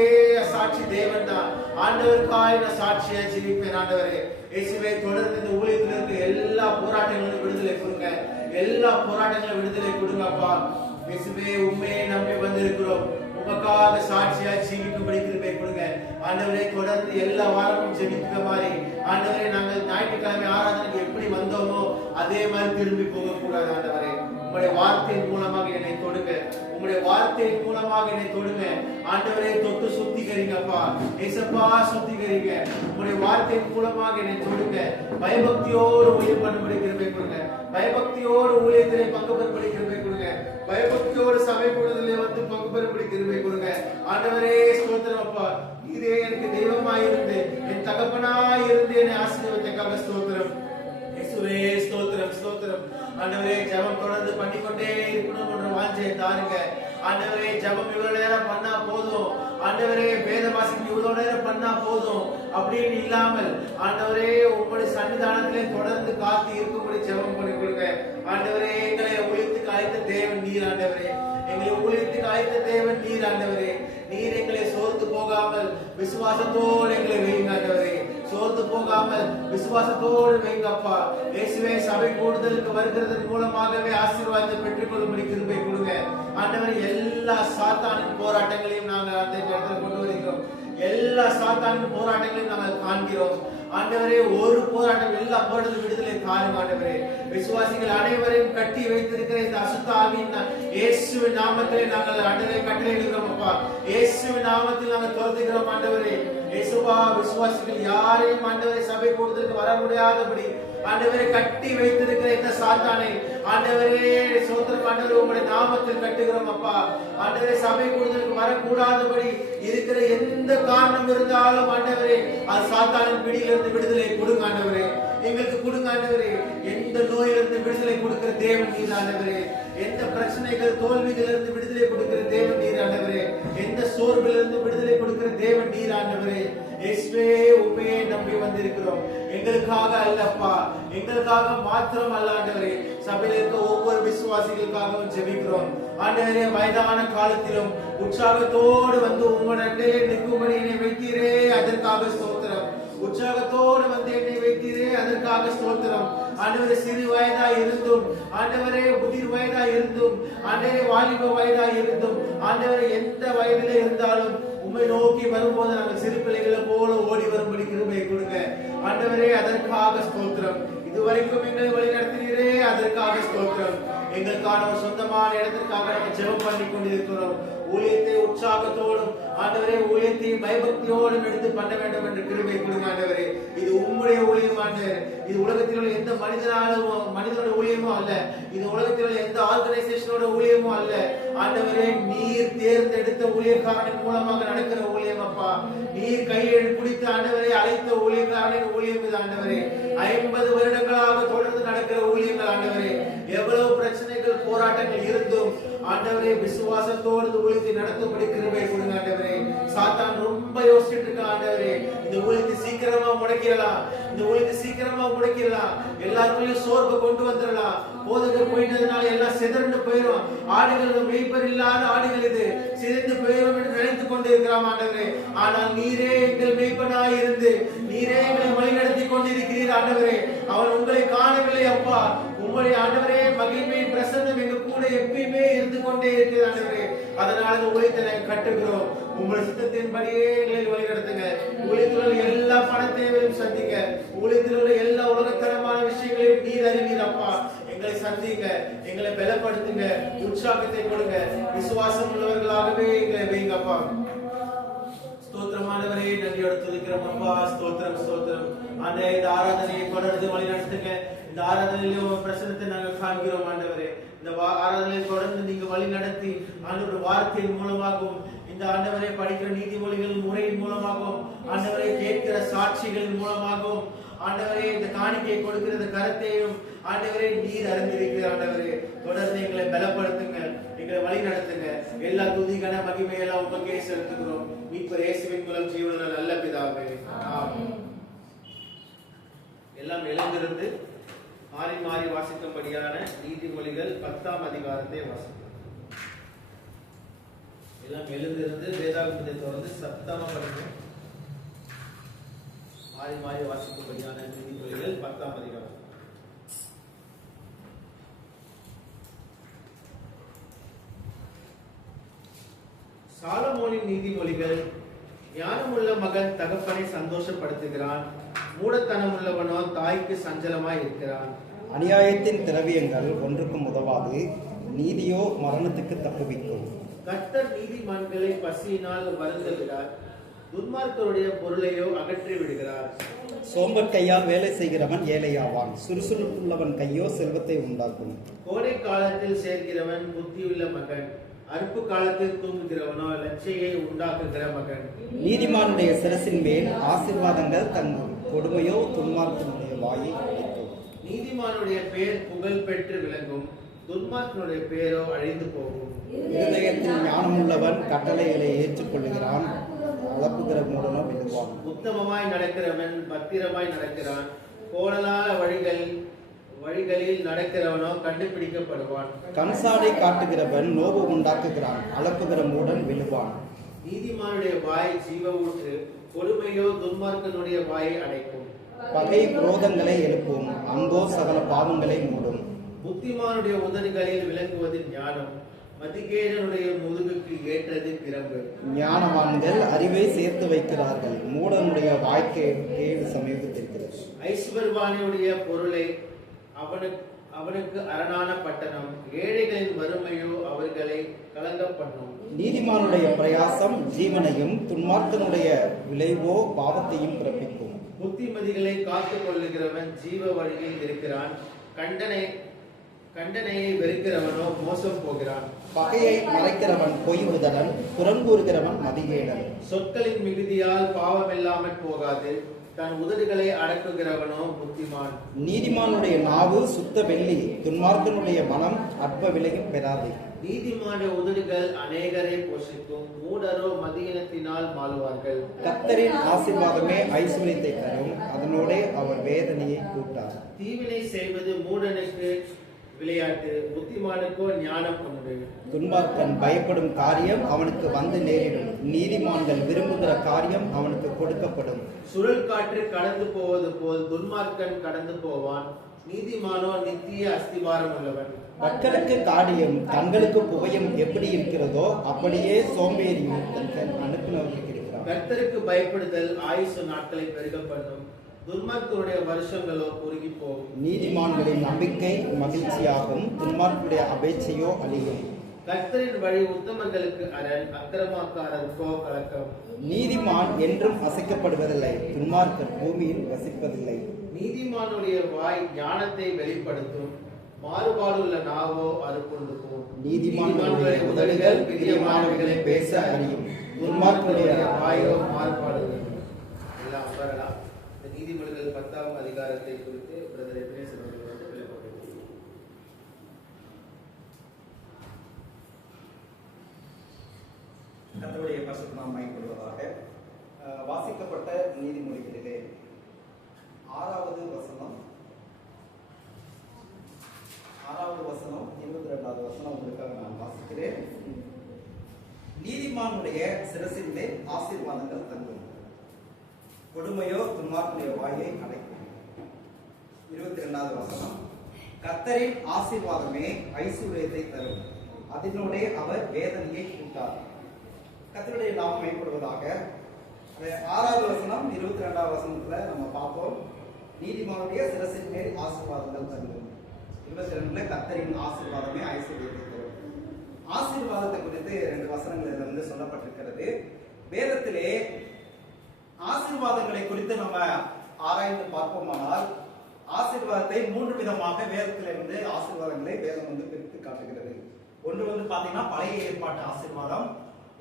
சாட்சி தேவன் தான். ஆண்டவருக்காய் நான் சாட்சியா ஜீவிப்பேன் ஆண்டவரே. இயேசுவே, தொடர்ந்து இந்த ஊழியத்தில் இருக்க எல்லா போராட்டங்களும் விடுதலை கொடுங்க, எல்லா போராட்டங்களும் விடுதலை கொடுங்க அப்பா. இயேசுவே, உண்மையை நம்பி வந்திருக்கிறோம், உமக்காக சாட்சியா ஜீவிக்கும்படி கிருபை கொடுங்க ஆண்டவரே. தொடர்ந்து எல்லா வாரமும் ஜெபிக்கிற மாதிரி ஆண்டவரே, நாங்கள் ஞாயிற்றுக்கிழமை ஆராதனைக்கு எப்படி வந்தோமோ அதே மாதிரி திரும்பி போக கூடாது ஆண்டவரே. உங்களுடைய வார்த்தையின் மூலமாக என்னை தொடுங்க, உங்களுடைய வார்த்தையின் மூலமாக என்னை தொடுங்க ஆண்டவரே. தொட்டு சுத்திகரிங்கப்பா, ஏசப்பா சுத்திகரிங்க. உங்களுடைய வார்த்தையின் மூலமாக என்னை தொடுங்க. பயபக்தியோடு ஊழியம் பண்ணும்படி கிருபை கொடுங்க, பயபக்தியோடு ஊழியத்திலே பங்கு பெறும்படி கிருபை கொடுங்க, பயபக்தியோடு சபை கூடுதலே வந்து பங்கு பெறும்படி கிருபை கொடுங்க ஆண்டவரே. ஸ்தோத்திரம் அப்பா. இதே எனக்கு தெய்வமாயிருந்து என் தகப்பனாயிருந்து என்னை ஆசீர்வதிக்காக ஸ்தோத்திரம். பண்ணிக்கொண்டே இருக்கணும் என்ற வாஞ்சையை தாருங்க ஆண்டவரே. ஜெபம் இவ்வளவு நேரம் பண்ணா போதும் ஆண்டவரே, வேத வாசிப்பு இவ்வளவு நேரம் பண்ணா போதும் அப்படின்னு இல்லாமல் ஆண்டவரே உங்களுடைய சன்னிதானத்திலே தொடர்ந்து காத்து இருக்கும்படி ஜெபம் பண்ணி கொடுங்க ஆண்டவரே. எங்களை ஊழியத்துக்கு அழைத்த தேவன் நீர் ஆண்டவரே, எங்களை ஊழியத்துக்கு அழைத்த தேவன் நீர் ஆண்டவரே. நீர் எங்களை சோர்ந்து போகாமல் விசுவாசத்தோடு எங்களை வைங்க ஆண்டவரே, சோர்ந்து போகாமல் விசுவாசத்தோடு வைங்க அப்பா. இயேசுவே, சபை கூடுதலுக்கு வருகிறதன் மூலமாகவே ஆசீர்வாதத்தை பெற்றுக் கொள்ளும்படி கிருபை கொடுங்க ஆண்டவரே. எல்லா சாத்தானின் போராட்டங்களையும் நாங்கள் அந்த இடத்துல கொண்டு வருகிறோம், எல்லா சாத்தானின் போராட்டங்களையும் நாங்கள் காண்கிறோம் ஆண்டவரே. ஒரு போராட்டம் எல்லா போராட்டத்திலும் விடுதலை தாருங்க ஆண்டவரே. விசுவாசிகள் அனைவரையும் கட்டி வைத்திருக்கிற இந்த அசுத்த ஆவியின் இயேசுவின் நாமத்திலே நாங்கள் ஆண்டவரே கட்டளையிடுகிறோம் அப்பா. இயேசுவின் நாமத்தில் நாங்கள் துரத்துகிறோம் ஆண்டவரே. இயேசுவா, விசுவாசிகள் யாரையும் ஆண்டவரே சபை கூடுதலுக்கு வர முடியாதபடி ஆண்டவரே கட்டி வைத்திருக்கிற இந்த சாத்தானை ஆண்டவரே சோத்திரம் ஆண்டவரே உங்களுடைய நாமத்தில் கட்டுகிறோம் அப்பா. ஆண்டவரே சபை கூடுதலுக்கு வரக்கூடாதபடி இருக்கிற எந்த காரணம் இருந்தாலும் ஆண்டவரே அது சாத்தானின் பிடியிலிருந்து விடுதலை கொடுங்க ஆண்டவரே, எங்களுக்கு கொடுங்க ஆண்டவரே. எந்த நோயிலிருந்து விடுதலை கொடுக்கிற தேவன் நீர் ஆண்டவரே, எந்த பிரச்சனைகள் தோல்விகள் இருந்து விடுதலை கொடுக்கிற தேவன் நீர் ஆண்டவரே, எந்த சோர்விலிருந்து விடுதலை கொடுக்கிற தேவன் நீர் ஆண்டவரே. இயேசுவே, உண்மையை நம்பி வந்திருக்கிறோம், எங்களுக்காக அல்லப்பா, எங்களுக்காக மாத்திரம் அல்ல ஆண்டவரே, சபையில் இருக்க ஒவ்வொரு விசுவாசிகளுக்காகவும் ஜெபிக்கிறோம் ஆண்டவரே. வயதான காலத்திலும் உற்சாகத்தோடு வந்து உங்களுடைய அண்டையிலே நிற்கும்படி என்னை வைத்தீரே, அதற்காக ஸ்தோத்திரம். உற்சாகத்தோடு வந்து என்னை வைத்தீரே, அதற்காக ஸ்தோத்திரம் ஆண்டவரே. சிறு வயதா இருந்தும் ஆண்டவரே, முதிர் வயதா இருந்தும் ஆண்டவரே, வாலிப வயதா இருந்தும் ஆண்டவரே, எந்த வயதிலே இருந்தாலும் உம்மை நோக்கி வரும்போது நாங்கள் சிறு பிள்ளைகளை போல ஓடி வரும்படி கிருபை கொடுங்க ஆண்டவரே, அதற்காக ஸ்தோத்திரம். இதுவரைக்கும் எங்களை வழி நடத்தினீரே, அதற்காக ஸ்தோத்திரம். எங்களுக்கான ஒரு சொந்தமான இடத்திற்காக நாங்கள் ஜெபம் பண்ணி கொண்டிருக்கிறோம். ஊழியத்தை உற்சாகத்தோடும் ஆண்டவரே, ஊழியத்தை பயபக்தியோடும் எடுத்து பண்ண வேண்டும் என்று கிருபை கொடுங்க ஆண்டவரே. இது உம்முடைய ஊழியம் ஆண்டவரே, இது உலகத்தில் உள்ள எந்த மனிதனோட ஊழியமோ அல்ல, இது உலகத்தில் உள்ள எந்த ஆர்கனைசேஷனோட ஊழியமோ அல்ல ஆண்டவரே. நீர் தேர்ந்தெடுத்த ஊழியக்காரனின் மூலமாக நடக்கிற ஊழியம் அப்பா. நீர் கையை பிடித்து ஆண்டவரே அழைத்த ஊழியக்காரனின் ஊழியம் இது ஆண்டவரே. 50 வருடங்களாக தொடர்ந்து நடக்கிற ஊழியங்கள் ஆண்டவரே. எவ்வளவு பிரச்சனைகள் போராட்டங்கள் இருந்தும் ஆண்டவரே விசுவாசத்தோடு ஊழியத்தை நடத்தும்படி கிருபை கொடுங்க ஆண்டவரே. சாத்தான் ரொம்ப யோசிச்சுட்டு இருக்க ஆண்டவரே, இந்த ஊழியத்தை சீக்கிரமா முடக்கிடலாம், இந்த ஊழியத்தை சீக்கிரமா முடக்கிடலாம், எல்லாருக்குள்ளயும் சோர்வை கொண்டு வந்துடலாம், போதகர் போயிட்டதுனால எல்லாம் சிதறண்டு போயிடும், ஆடுகள் மேய்ப்பர் இல்லாத ஆடுகள் இது சிதைந்து போயிடும் என்று நினைத்துக் கொண்டு இருக்கிறான் ஆண்டவரே. ஆனால் நீரே எங்கள் மேய்ப்பனாய் இருந்து நீரே எங்களை வழிநடத்தி கொண்டிருக்கிறீர் ஆண்டவரே. அவன் உங்களை காணவில்லை அப்பா, உங்களுடைய ஆண்டவரே மகிமை பிரசன்னம் எங்க கூட எப்பயுமே இருந்து கொண்டே இருக்கிறது ஆண்டவரே. அதனால இந்த ஊழியத்தை நாங்கள் கட்டுகிறோம், உங்களுடைய சித்தத்தின்படியே எங்களை வழிநடத்துங்க. ஊழியத்தில் உள்ள எல்லா பண தேவையும் சந்திங்க, ஊழியத்தில் உள்ள எல்லா உலகத்தரமான விஷயங்களையும் நீர் அறிவீர் அப்பா. எங்களை சந்திங்க, எங்களை பலப்படுத்துங்க, உற்சாகத்தை கொடுங்க, விசுவாசம் உள்ளவர்களாகவே எங்களை வைங்கப்பா. ஸ்தோத்திரமானவரே, நன்றியோடு துதிக்கிறோம் அப்பா. ஸ்தோத்திரம் ஸ்தோத்திரம் ஆண்டவரே. இந்த ஆராதனையை தொடர்ந்து வழி நடத்துங்க. இந்த ஆராதனையில பிரசனத்தை நாங்கள் காண்கிறோம் ஆண்டவரே. இந்த ஆராதனையை தொடர்ந்து நீங்க வழி நடத்தி ஆண்டவருடைய வார்த்தையின் மூலமாகவும் இந்த ஆண்டவரை படிக்கிற நீதிமொழிகளின் முறையின் மூலமாகவும் ஆண்டவரை கேட்கிற சாட்சிகளின் மூலமாகவும் ஆண்டவரே இந்த காணிக்கையை கொடுக்கிற கருத்தையும் ஆண்டவரே நீர் அறிந்திருக்கிற ஆண்டவரே. தொடர்ந்து எங்களை பலப்படுத்துங்க, எங்களை வழி நடத்துங்க. எல்லா துதி கன மகிமையெல்லாம் உங்களுக்கே செலுத்துகிறோம். மீட்பர் இயேசுவின் மூலம் ஜீவனுள்ள நல்ல பிதாவே, ஆமென். எல்லாம் எழுந்திருந்து மாறி மாறி வாசிக்கும்படியான நீதிமொழிகள் 10ஆம் அதிகாரத்தை வாசிக்கும். எல்லாம் எழுந்திருந்து வேதாகமத்தை தொடர்ந்து சத்தமா படிக்கும். மாறி மாறி வாசிக்கும்படியான நீதிமொழிகள் 10ஆம் அதிகாரம். சாலமோனின் நீதிமொழிகள். ஞானமுள்ள மகன் தகப்பனை சந்தோஷப்படுத்துகிறான், மூடத்தனம் உள்ளவனோ தாய்க்கு சஞ்சலமாய் இருக்கிறான். அநியாயத்தின் திரவியங்கள் ஒன்றுக்கும் உதவாது, நீதியோ மரணத்துக்கு தப்புவிக்கும். கர்த்தர் நீதிமான்களை பசியினால் வருந்துகிறார், துன்மார்க்கருடைய பொருளையோ அகற்றி விடுகிறார். சோம்பர் கையால் வேலை செய்கிறவன் ஏழையாவான், சுறுசுறுப்புள்ளவன் கையோ செல்வத்தை உண்டாக்கும். கோடை காலத்தில் சேர்கிறவன் புத்தியுள்ள மகன், அறுப்பு காலத்தில் தூங்குகிறவனோ லட்சையை உண்டாக்குகிற மகன். நீதிமானுடைய சிரசின் மேல் ஆசீர்வாதங்கள் தங்கும், கொடுமையோ துன்மார்க்கனுடைய வாயை அடைக்கும். நீதிமானுடைய பேர் புகழ் பெற்று விளங்கும், துன்மார்க்கனுடைய பேரோ அழிந்து போகும். இருதயத்தில் ஞானமுள்ளவன் கட்டளைகளை ஏற்றுக்கொள்கிறான், அளப்புகிற மூடனோ விழுவான். உத்தமமாய் நடக்கிறவன் பத்திரமாய் நடக்கிறான், கோணலான வழிகளில் நடக்கிறவனோ கண்டுபிடிக்கப்படுவான். கண்சாடை காட்டுகிறவன் நோவு உண்டாக்குகிறான், அளப்புகிற மூடன் விழுவான். நீதிமானுடைய வாய் ஜீவ ஊற்று, கொடுமையோ துன்மார்க்கனுடைய வாயை அடைக்கும். பகை குரோதங்களை எழுப்பும், அன்போ சகல பாவங்களை மூடும். புத்திமானுடைய உதடுகளில் விளங்குவது ஞானம், மதிகேடனுடைய முதுகுக்கு ஏற்றது பிரம்பு. ஞானவான்கள் அறிவை சேர்த்து வைக்கிறார்கள், மூடனுடைய வாழ்க்கை கேடு சமீபத்திருக்கிறது. ஐஸ்வர்வானியுடைய பொருளை அவனுக்கு அரணான பட்டணம், ஏழைகளின் வறுமையோ அவர்களை கலங்க பண்ணும். நீதிமானுடைய பிரயாசம் ஜீவனையும், துன்மார்க்கனுடைய விளைவோ பாவத்தையும் பிறப்பிக்கும். புத்திமதிகளை காத்துக் கொள்ளுகிறவன் ஜீவ வழியில் இருக்கிறான், கண்டனையை வெறுக்கிறவனோ மோசம் போகிறான். பகையை மறைக்கிறவன் பொய் உதடன், புறங்கூறுகிறவன் மதிகேடன். சொற்களின் மிகுதியால் பாவமில்லாமல் போகாது, தன் உதடுகளை அடக்குகிறவனோ புத்திமான். நீதிமானுடைய நாவு சுத்த வெள்ளி, துன்மார்க்கனுடைய மனம் அற்ப விலையும் பெறாது. நீதிமானுடைய உதடுகள் அநேகரை போஷிக்கும், மூடரோ மதியினத்தினால் மாளுவார்கள். கர்த்தரின் ஆசீர்வாதமே ஐஸ்வர்யத்தை தரும், அதனோடே அவர் வேதனையை கூட்டார். தீவினை செய்வது மூடனுக்கு விளையாட்டு, புத்திமானுக்கோ ஞானம் உண்டு. துன்மார்க்கன் பயப்படும் காரியம் அவனுக்கு வந்து நேரிடும், நீதிமான்கள் விரும்புகிற காரியம் அவனுக்கு கொடுக்கப்படும். சுழல் காற்று கடந்து போவது போல் துன்மார்க்கன் கடந்து போவான், நீதிமானோ நித்திய அஸ்திவாரம் உள்ளவன். மக்களுக்கு காரியம் தங்களுக்கு புகையும் எப்படி இருக்கிறதோ அப்படியே சோம்பேறியும் அனுப்பினவர்களுக்கு இருக்கிறார். கர்த்தருக்கு பயப்படுதல் ஆயுசு நாட்களை பெருக பண்ணும், துன்மார்க்கருடைய வருஷங்களோ குறுகி போகும். நீதிமான்களின் நம்பிக்கை மகிழ்ச்சியாகும், துன்மார்க்கருடைய அபேட்சையோ அழியும். கர்த்தரின் வழி உத்தமர்களுக்கு அரண், அக்கிரமக்காரருக்கோ கலக்கம். நீதிமான் என்றும் அசைக்கப்படுவதில்லை, துன்மார்க்கர் பூமியில் வசிப்பதில்லை. நீதிமானுடைய வாய் ஞானத்தை வெளிப்படுத்தும், மாறுபாடுள்ள நாவோ அறுப்புண்டு போகும். நீதிமான்களுடைய உதடுகள் பிரியமானவைகளை பேச அறியும், துன்மார்க்கருடைய வாயோ மாறுபாடுகள். எல்லாம் வரலாம். இந்த நீதிமொழிகள் 10ஆம் அதிகாரத்தை குறித்து பிரதர் எபினேசர் அவர்கள் வந்து விளக்கப்பட்டிருக்கிறார். கர்த்தருடைய பரிசுத்த நாமம் மகிமைப்படுவதாக. வாசிக்கப்பட்ட நீதிமொழிகளிலே 6வது வசனம் 22வது வசனம் உங்களுக்காக நான் வாசிக்கிறேன். நீதிமானுடைய சிரசின் மேல் ஆசீர்வாதங்கள் தங்கும், கொடுமையோ துன்மார்க்கனுடைய வாயை அடைக்கும். 22வது வசனம், கர்த்தரின் ஆசீர்வாதமே ஐஸ்வர்யத்தை தரும், அதனோடே அவர் வேதனையை கூட்டார். கர்த்தருடைய நாமம் மகிமைப்படுவதாக. 6வது வசனம் 22வது வசனத்துல நம்ம பார்த்தோம், நீதிமானுடைய சிரசின் மேல் ஆசீர்வாதங்கள் தங்கும். 22ல கர்த்தரின் ஆசீர்வாதமே ஐஸ்வர்யத்தை தரும். ஆசீர்வாதத்தை குறித்து 2 வசனங்கள் வந்து சொல்லப்பட்டிருக்கிறது. வேதத்திலே ஆசீர்வாதங்களை குறித்து நம்ம ஆராய்ந்து பார்ப்போமானால், ஆசீர்வாதத்தை 3 விதமாக வேதத்திலிருந்து ஆசீர்வாதங்களை வேதம் வந்து பிரித்து காட்டுகிறது. ஒன்று வந்து பாத்தீங்கன்னா பழைய ஏற்பாட்டு ஆசீர்வாதம்,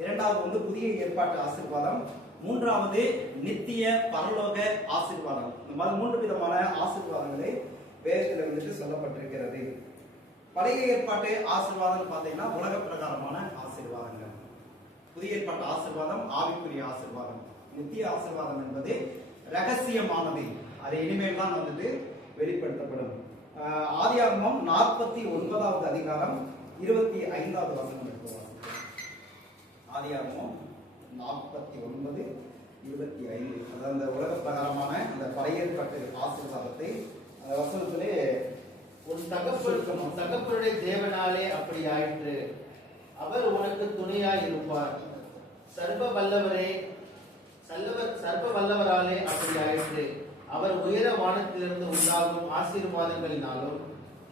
2வது வந்து புதிய ஏற்பாட்டு ஆசீர்வாதம், 3வது நித்திய பரலோக ஆசீர்வாதம். இந்த மாதிரி 3 விதமான ஆசீர்வாதங்களை வேதத்தில் வந்துட்டு சொல்லப்பட்டிருக்கிறது. பழைய ஏற்பாட்டு ஆசீர்வாதம் பாத்தீங்கன்னா உலக பிரகாரமான ஆசீர்வாதங்கள், புதிய ஏற்பாட்டு ஆசீர்வாதம் ஆவிக்குரிய ஆசீர்வாதம், நித்திய ஆசீர்வாதம் என்பது ரகசியமானது, அது இனிமேல் தான் வந்துட்டு வெளிப்படுத்தப்படும். ஆதியாகமம் 49வது அதிகாரம் 25வது வசனம் இருக்கு. ஆதியாகமம் 49:25, அதாவது அந்த உலக பிரகாரமான அந்த பழைய ஏற்பாட்டு ஆசீர்வாதத்தை அந்த வசனத்திலே உன் தகப்பனுடைய தேவனாலே அப்படி ஆயிற்று, அவர் உனக்கு துணையாய் இருப்பார், சர்வ வல்லவராலே அப்படி ஆயிற்று, அவர் உயர வானத்திலிருந்து உண்டாகும் ஆசீர்வாதங்களினாலும்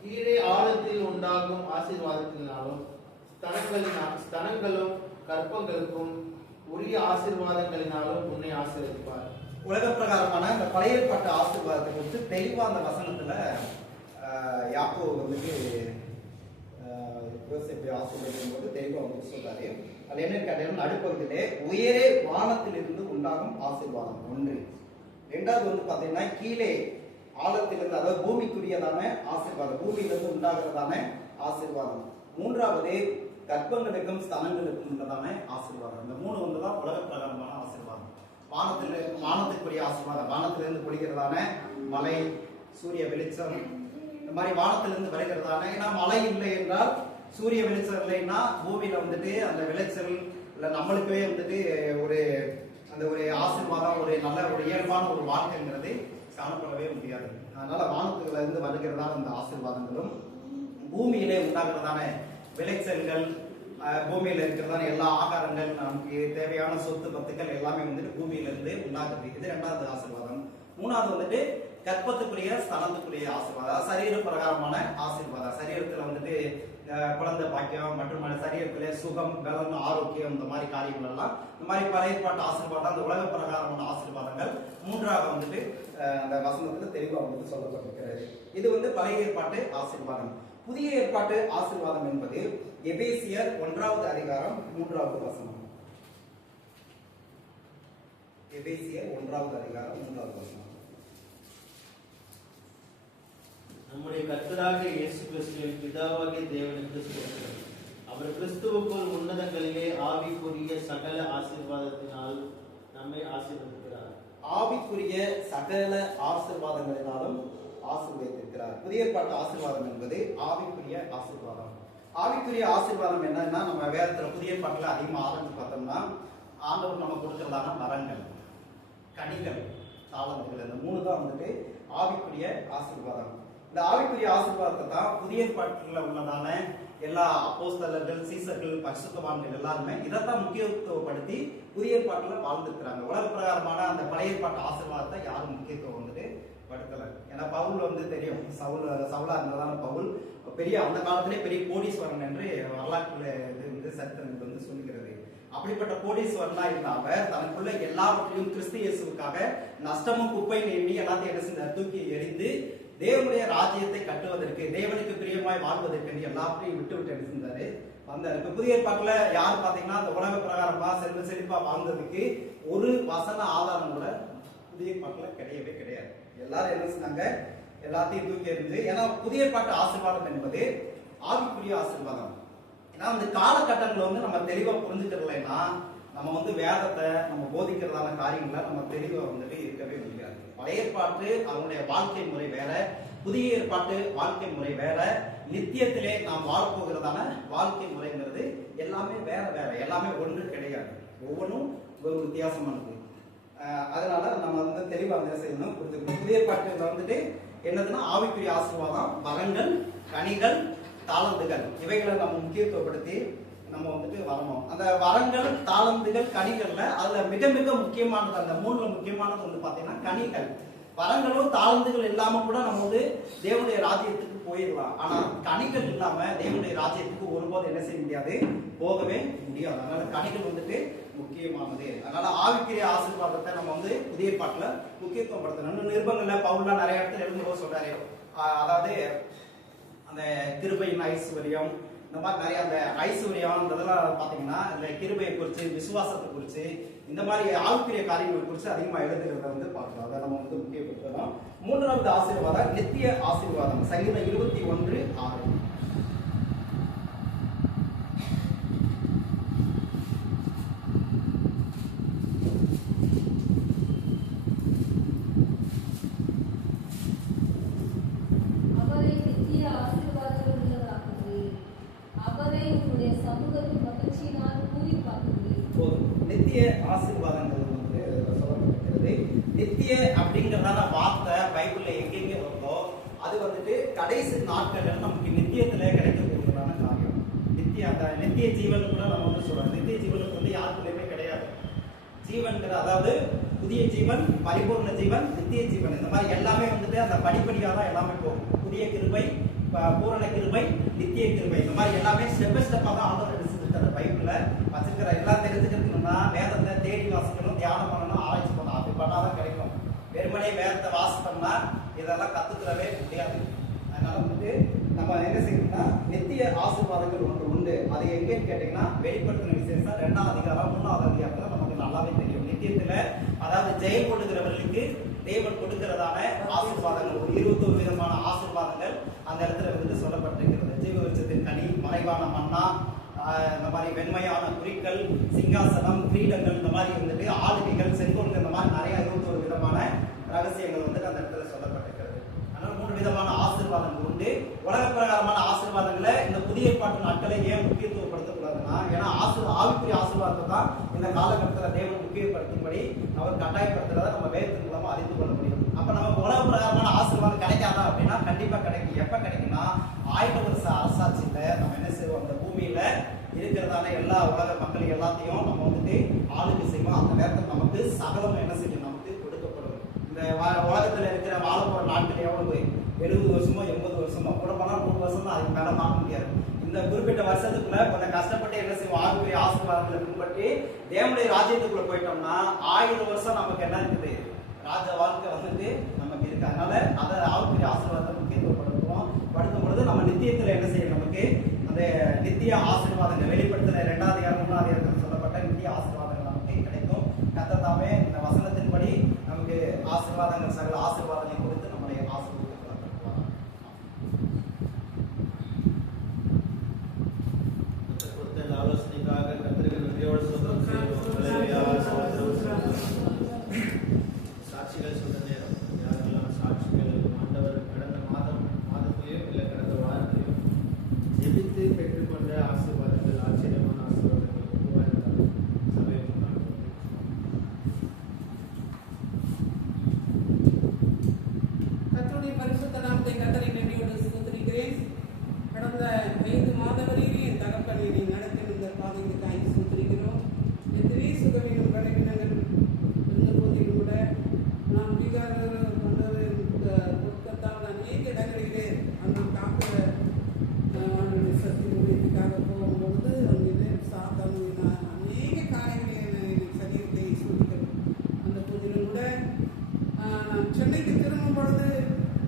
கீழே ஆழத்தில் உண்டாகும் ஆசீர்வாதத்தினாலும் ஸ்தனங்களும் கற்பங்களுக்கும் உரிய ஆசீர்வாதங்களினாலும் உன்னை ஆசீர்வதிப்பார். உலக பிரகாரமான இந்த பழைய ஏற்பாட்டு ஆசீர்வாதத்தை குறித்து தெளிவா அந்த வசனத்துல யாக்கோபு வந்துட்டு யோசேப்பை ஆசீர்வதிக்கும் போது தெளிவா வந்து சொல்றாரு. அது என்ன கேட்டீங்கன்னா, நடுப்பகுதியிலே உயரே வானத்திலிருந்து உண்டாகும் ஆசீர்வாதம் 1. 2வது வந்து பாத்தீங்கன்னா கீழே ஆழத்திலிருந்து, அதாவது பூமிக்குரியதான ஆசீர்வாதம், பூமியிலிருந்து உண்டாகிறதான ஆசீர்வாதம். மூன்றாவது கற்பங்களுக்கும் ஸ்தனங்களுக்கும் உள்ளதான ஆசீர்வாதம். இந்த மூணு வந்து தான் உலக பிரகாரமான ஆசீர்வாதம். வானத்துக்குரிய ஆசீர்வாதம், வானத்திலிருந்து பொழிகிறதான மழை, சூரிய வெளிச்சம், இந்த மாதிரி வானத்திலிருந்து வருகிறதான. ஏன்னா மழை இல்லை என்றால், சூரிய வெளிச்சம் இல்லைன்னா பூமியில வந்துட்டு அந்த விளைச்சல் இல்லை நம்மளுக்கே வந்துட்டு அந்த ஒரு ஆசீர்வாதம், ஒரு நல்ல ஒரு இயல்பான ஒரு வாழ்க்கைங்கிறது காணப்படவே முடியாது. அதனால வானத்துல இருந்து வருகிறதான இந்த ஆசீர்வாதங்களும், பூமியிலே உண்டாகிறதான விளைச்சல்கள், பூமியில இருக்கிறதான எல்லா ஆகாரங்கள், நமக்கு தேவையான சொத்து பத்துக்கள் எல்லாமே வந்துட்டு பூமியில இருந்து உண்டாகுது. இது இரண்டாவது ஆசீர்வாதம். மூணாவது வந்துட்டு கற்பத்துக்குரிய ஸ்தனத்துக்குரிய ஆசீர்வாதம், சரீர பிரகாரமான ஆசீர்வாதம். சரீரத்துல வந்துட்டு குழந்தை பாக்கியம் மற்றும் சரீரத்திலே சுகம், பலம், ஆரோக்கியம், இந்த மாதிரி காரியங்கள் எல்லாம், இந்த மாதிரி பழைய ஏற்பாட்டு ஆசீர்வாதம், அந்த உலக பிரகாரமான ஆசீர்வாதங்கள் மூன்றாக வந்துட்டு அந்த வசனத்துல தெளிவாக வந்து சொல்லப்பட்டிருக்கிறது. இது வந்து பழைய ஏற்பாட்டு ஆசீர்வாதம். புதிய ஏற்பாட்டு ஆசீர்வாதம் என்பது எபேசியர் 1வது அதிகாரம் 3வது வசனம். எபேசியர் 1வது அதிகாரம் 3வது வசனம். நம்முடைய கர்த்தராகிய இயேசு கிறிஸ்துவின் பிதாவாகிய தேவனுக்கு ஸ்தோத்திரம். அவர் கிறிஸ்துவுக்குள் உன்னதங்களிலே ஆவிக்குரிய சகல ஆசீர்வாதத்தினால் நம்மை ஆசீர்வதிக்கிறார். ஆவிக்குரிய சகல ஆசீர்வாதங்களினாலும் ஆசீர்வதித்திருக்கிறார். புதிய ஏற்பாட்டு ஆசீர்வாதம் என்பது ஆவிக்குரிய ஆசீர்வாதம். ஆவிக்குரிய ஆசீர்வாதம் என்னன்னா, நம்ம வேதத்துல புதிய ஏற்பாட்டுல அதிகமா ஆரம்பிச்சு பார்த்தோம்னா, ஆண்டவர் நம்ம கொடுக்கிறதான வரங்கள், கனிகள், தாளந்துகள், இந்த மூணு தான் வந்துட்டு ஆவிக்குரிய ஆசீர்வாதம். இந்த ஆவிக்குரிய ஆசீர்வாதத்தை தான் புதிய ஏற்பாட்டுல உள்ளதான எல்லா அப்போஸ்தலர்கள், சீசர்கள், பரிசுத்தவான்கள் எல்லாருமே இதைத்தான் முக்கியத்துவப்படுத்தி புதிய ஏற்பாட்டுல வாழ்ந்துருக்கிறாங்க. உலக பிரகாரமான அந்த பழைய ஏற்பாட்டு ஆசீர்வாதத்தை யாரும் முக்கியத்துவம் வந்துட்டு படுத்தல. ஏன்னா பவுல் வந்து தெரியும், சவுலா இருந்ததான பவுல் பெரிய அந்த காலத்திலே பெரிய கோடீஸ்வரன் என்று வரலாற்றுல இது வந்து சரித்திரம் வந்து சொல்லுகிறது. அப்படிப்பட்ட கோடீஸ்வரனா இருந்த அவர் தனக்குள்ள எல்லாவற்றையும் கிறிஸ்து இயேசுவுக்காக நஷ்டமும் குப்பையும் எண்ணி எல்லாத்தையும் என்ன செஞ்சார், தூக்கி எறிந்து தேவனுடைய ராஜ்யத்தை கட்டுவதற்கு, தேவனுக்கு பிரியமாய் வாழ்வதற்கு எல்லாத்தையும் விட்டு என்ன செஞ்சாரு, வந்தார். இப்ப புதிய ஏற்பாட்டுல யார் பாத்தீங்கன்னா அந்த உலக பிரகாரமா செல்வ செழிப்பா வாழ்ந்ததுக்கு ஒரு வசன ஆதாரம் கூட புதிய ஏற்பாட்டுல கிடையவே கிடையாது. எல்லாரும் என்ன செஞ்சாங்க, எல்லாத்தையும் தூக்கி எறிந்து. ஏன்னா புதிய ஏற்பாட்டு ஆசீர்வாதம் என்பது ஆவிக்குரிய ஆசீர்வாதம். ஏன்னா அந்த காலகட்டங்களை வந்து நம்ம தெளிவா புரிஞ்சுக்கிறலைன்னா நம்ம வந்து வேதத்தை நம்ம போதிக்கிறதான காரியங்களை நம்ம தெளிவா வந்துட்டு இருக்கவே முடியாது. பழைய ஏற்பாட்டு அவங்களுடைய வாழ்க்கை முறை வேற, புதிய ஏற்பாட்டு வாழ்க்கை முறை வேற, நித்தியத்திலே நாம் வாழப்போகிறதான வாழ்க்கை முறைங்கிறது எல்லாமே வேற வேற, எல்லாமே ஒன்று கிடையாது, ஒவ்வொன்றும் ஒரு வித்தியாசமானது. அதனால நம்ம வந்து தெளிவா அந்த செய்யணும், புரிஞ்சுக்கணும். புதிய ஏற்பாட்டுல வந்துட்டு என்னதுன்னா ஆவிக்குரிய ஆசீர்வாதம், வரங்கள், கனிகள், தாளந்துகள், இவைகளை நம்ம முக்கியத்துவப்படுத்தி நம்ம வந்துட்டு வரணும். அந்த வரங்கள், தாளந்துகள், கனிகள்ல அதுல மிக மிக முக்கியமானது, அந்த மூணுல முக்கியமானது வந்து பாத்தீங்கன்னா கனிகள். வரங்களும் தாளந்துகள் இல்லாம கூட நம்ம வந்து தேவனுடைய ராஜ்யத்துக்கு போயிடலாம். ஆனா கனிகள் இல்லாம தேவனுடைய ராஜ்யத்துக்கு ஒருபோது என்ன செய்ய முடியாது, போகவே முடியாது. அதனால கனிகள் வந்துட்டு முக்கியமானது. அதனால ஆவிக்குரிய ஆசீர்வாதத்தை நம்ம வந்து புதிய ஏற்பாட்டுல முக்கியத்துவம் படுத்தணும். நிருபங்கள்ல பவுல்லாம் நிறைய இடத்துல எழுதும்போது சொல்றாரு, அதாவது அந்த கிருபையின் ஐஸ்வர்யம், இந்த மாதிரி நிறைய அந்த ஐஸ்வர்யம்ன்றதெல்லாம் பாத்தீங்கன்னா இந்த கிருபையை குறிச்சு, விசுவாசத்தை குறிச்சு, இந்த மாதிரி ஆவிக்குரிய காரியங்களை குறித்து அதிகமா எழுதுகிறத வந்து பார்க்கலாம். அதை நம்ம வந்து முக்கியப்படுத்தலாம். மூன்றாவது ஆசீர்வாதம் நித்திய ஆசீர்வாதம். சங்கீதம் 21:6. நித்திய ஆசீர்வாதங்கள் வந்து சொல்லப்பட்டிருக்கிறது. நித்திய அப்படிங்கிறதான வார்த்தை பைபிள்ல எங்கெங்க வருதோ அது வந்துட்டு கடைசி நாட்கள் நமக்கு நித்தியத்துல கிடைக்கக்கூடியதான காரியம். அந்த நித்திய ஜீவன் கூட நம்ம வந்து சொல்றோம். நித்திய ஜீவனுக்கு வந்து யாருக்குள்ளயுமே கிடையாது. ஜீவன்கிற அதாவது புதிய ஜீவன், பரிபூர்ண ஜீவன், நித்திய ஜீவன், இந்த மாதிரி எல்லாமே வந்துட்டு அந்த படிப்படியாக தான் எல்லாமே போகும். புதிய கிருபை, பூரண கிருபை, நித்திய கிருபை, இந்த மாதிரி எல்லாமே ஸ்டெப் பை ஸ்டெப்பா தான் ஆண்டவர் எடுத்துருக்காரு. பைபிள்ல வச்சிருக்கிற எல்லாம் தெரிஞ்சுக்கிறதுக்குன்னா வேதத்தை தேடி வாசிக்கணும், தியானம் பண்ணணும், ஆராய்ச்சி பண்ணணும். அப்படி பண்ணாதான் கிடைக்கும். வெறுமனே வேதத்தை வாசித்தோம்னா இதெல்லாம் கத்துக்கிறவே முடியாது. அதனால வந்துட்டு நம்ம என்ன செய்யணும்னா நித்திய ஆசீர்வாதங்கள் ஒன்று உண்டு. அது எங்கேன்னு கேட்டீங்கன்னா வெளிப்படுத்தின விசேஷம் 2ஆம் அதிகாரம் 3ஆவது அதிகாரத்துல நமக்கு நல்லாவே தெரியும். நித்தியத்துல அதாவது ஜெயம் கொள்ளுகிறவர்களுக்கு தேவன் கொடுக்கிறதான ஆசீர்வாதங்கள், ஒரு 21 விதமான ஆசீர்வாதங்கள் அந்த இடத்துல வந்து சொல்லப்பட்டிருக்கிறது. ஜீவ விருட்சத்தின் நிறைவான மன்னா, இந்த மாதிரி வெண்மையான குறிக்கள், சிங்காசனம், கிரீடங்கள், இந்த மாதிரி வந்துட்டு ஆளுகைகள், செங்கோல்கள், இந்த மாதிரி நிறைய 21 விதமான ரகசியங்கள் வந்துட்டு அந்த இடத்துல சொல்லப்பட்டிருக்கிறது. அதனால 3 விதமான ஆசீர்வாதங்கள் உண்டு. உலக பிரகாரமான ஆசீர்வாதங்களை இந்த புதிய ஏற்பாட்டு நாட்களை ஏன் முக்கியத்துவப்படுத்தக்கூடாதுன்னா, ஏன்னா ஆவிக்குரிய ஆசீர்வாதத்தை தான் இந்த காலகட்டத்தில் தேவன் முக்கியப்படுத்தும்படி அவர் கட்டாயப்படுத்துறத நம்ம வேதத்தின் மூலமா அறிந்து கொள்ள முடியும். அப்ப நமக்கு உலக பிரகாரமான ஆசீர்வாதம் கிடைக்காதா அப்படின்னா கண்டிப்பா கிடைக்கும். எப்ப கிடைக்கும்னா 1000 வருஷ அரசாட்சியில நம்ம என்ன செய்வோம், அந்த பூமியில இருக்கிறதால எல்லா உலக மக்கள் எல்லாத்தையும் நம்ம வந்துட்டு ஆளுகை செய்வோம். அந்த நேரத்தில் நமக்கு சகலம் என்ன செய்யும், நமக்கு கொடுக்கப்படும். இந்த உலகத்துல இருக்கிற வாழ போற நாட்கள் எவ்வளவு, 70 வருஷமோ 80 வருஷமோ, கூட போனா 100 வருஷம் தான், அதுக்கு மேல பார்க்க முடியாது. இந்த குறிப்பிட்ட வருஷத்துக்குள்ள கொஞ்சம் கஷ்டப்பட்டு என்ன செய்வோம், ஆவிக்குரிய ஆசீர்வாதங்களை பின்பற்றி தேவனுடைய ராஜ்யத்துக்குள்ள போயிட்டோம்னா 1000 வருஷம் நமக்கு என்ன இருக்குது, ராஜ வாழ்க்கை வந்துட்டு நமக்கு இருக்கு. அதனால அதை ஆவிக்குரிய ஆசீர்வாதத்தை படுத்தும் பொழுது நம்ம நித்தியத்துல என்ன செய்யும், நமக்கு அந்த நித்திய ஆசீர்வாதங்கள் வெளிப்படுத்தின 2வது அதிகாரம் 3வது அதிகாரத்தில் சொல்லப்பட்ட நித்திய ஆசீர்வாதங்கள் நமக்கு கிடைக்கும். கர்த்தர் இந்த வசனத்தின்படி நமக்கு ஆசீர்வாதங்கள், சகல ஆசீர்வாதங்களை கொடுத்து நம்முடைய ஆசீர்வாதத்தை ஆலோசனைக்காக கர்த்தருக்கு நன்றியோடு ஸ்தோத்திரம் செய்கிறோம். சாட்சிகள் சொல்ற நேரம் யாரெல்லாம் சாட்சிகள் ஆண்டவர் கடந்த மாதத்தையும் இல்லை கடந்த வாரத்தையும் ஜெபித்து பெற்றுக்கொண்ட ஆசீர்வாதங்கள், ஆச்சரியமான ஆசீர்வாதங்கள் சபையை கர்த்தருடைய பரிசுத்த நாமத்தை கர்த்தரை நன்றியோடு ஸ்தோத்திரிக்கிறேன். கடந்த 5 மாதங்களிலே என் தகப்பன் என்னை நடத்தின இந்த பாதைக்காய் ஸ்தோத்திரிக்கிறோம். எத்தனை சுகவீனம் பலவீனங்கள் இருந்த போதிலும் கூட நான் பீகாரில் கொல்கத்தாவில் அநேக இடங்களிலே அந்த காக்கிற சக்தி உதவிக்காக போகும்பொழுது அங்கே சாத்தம் அநேக காரியங்களை சரீரத்தை சூழ்கிறோம். அந்த போதிலும் கூட நான் சென்னைக்கு திரும்பும் பொழுது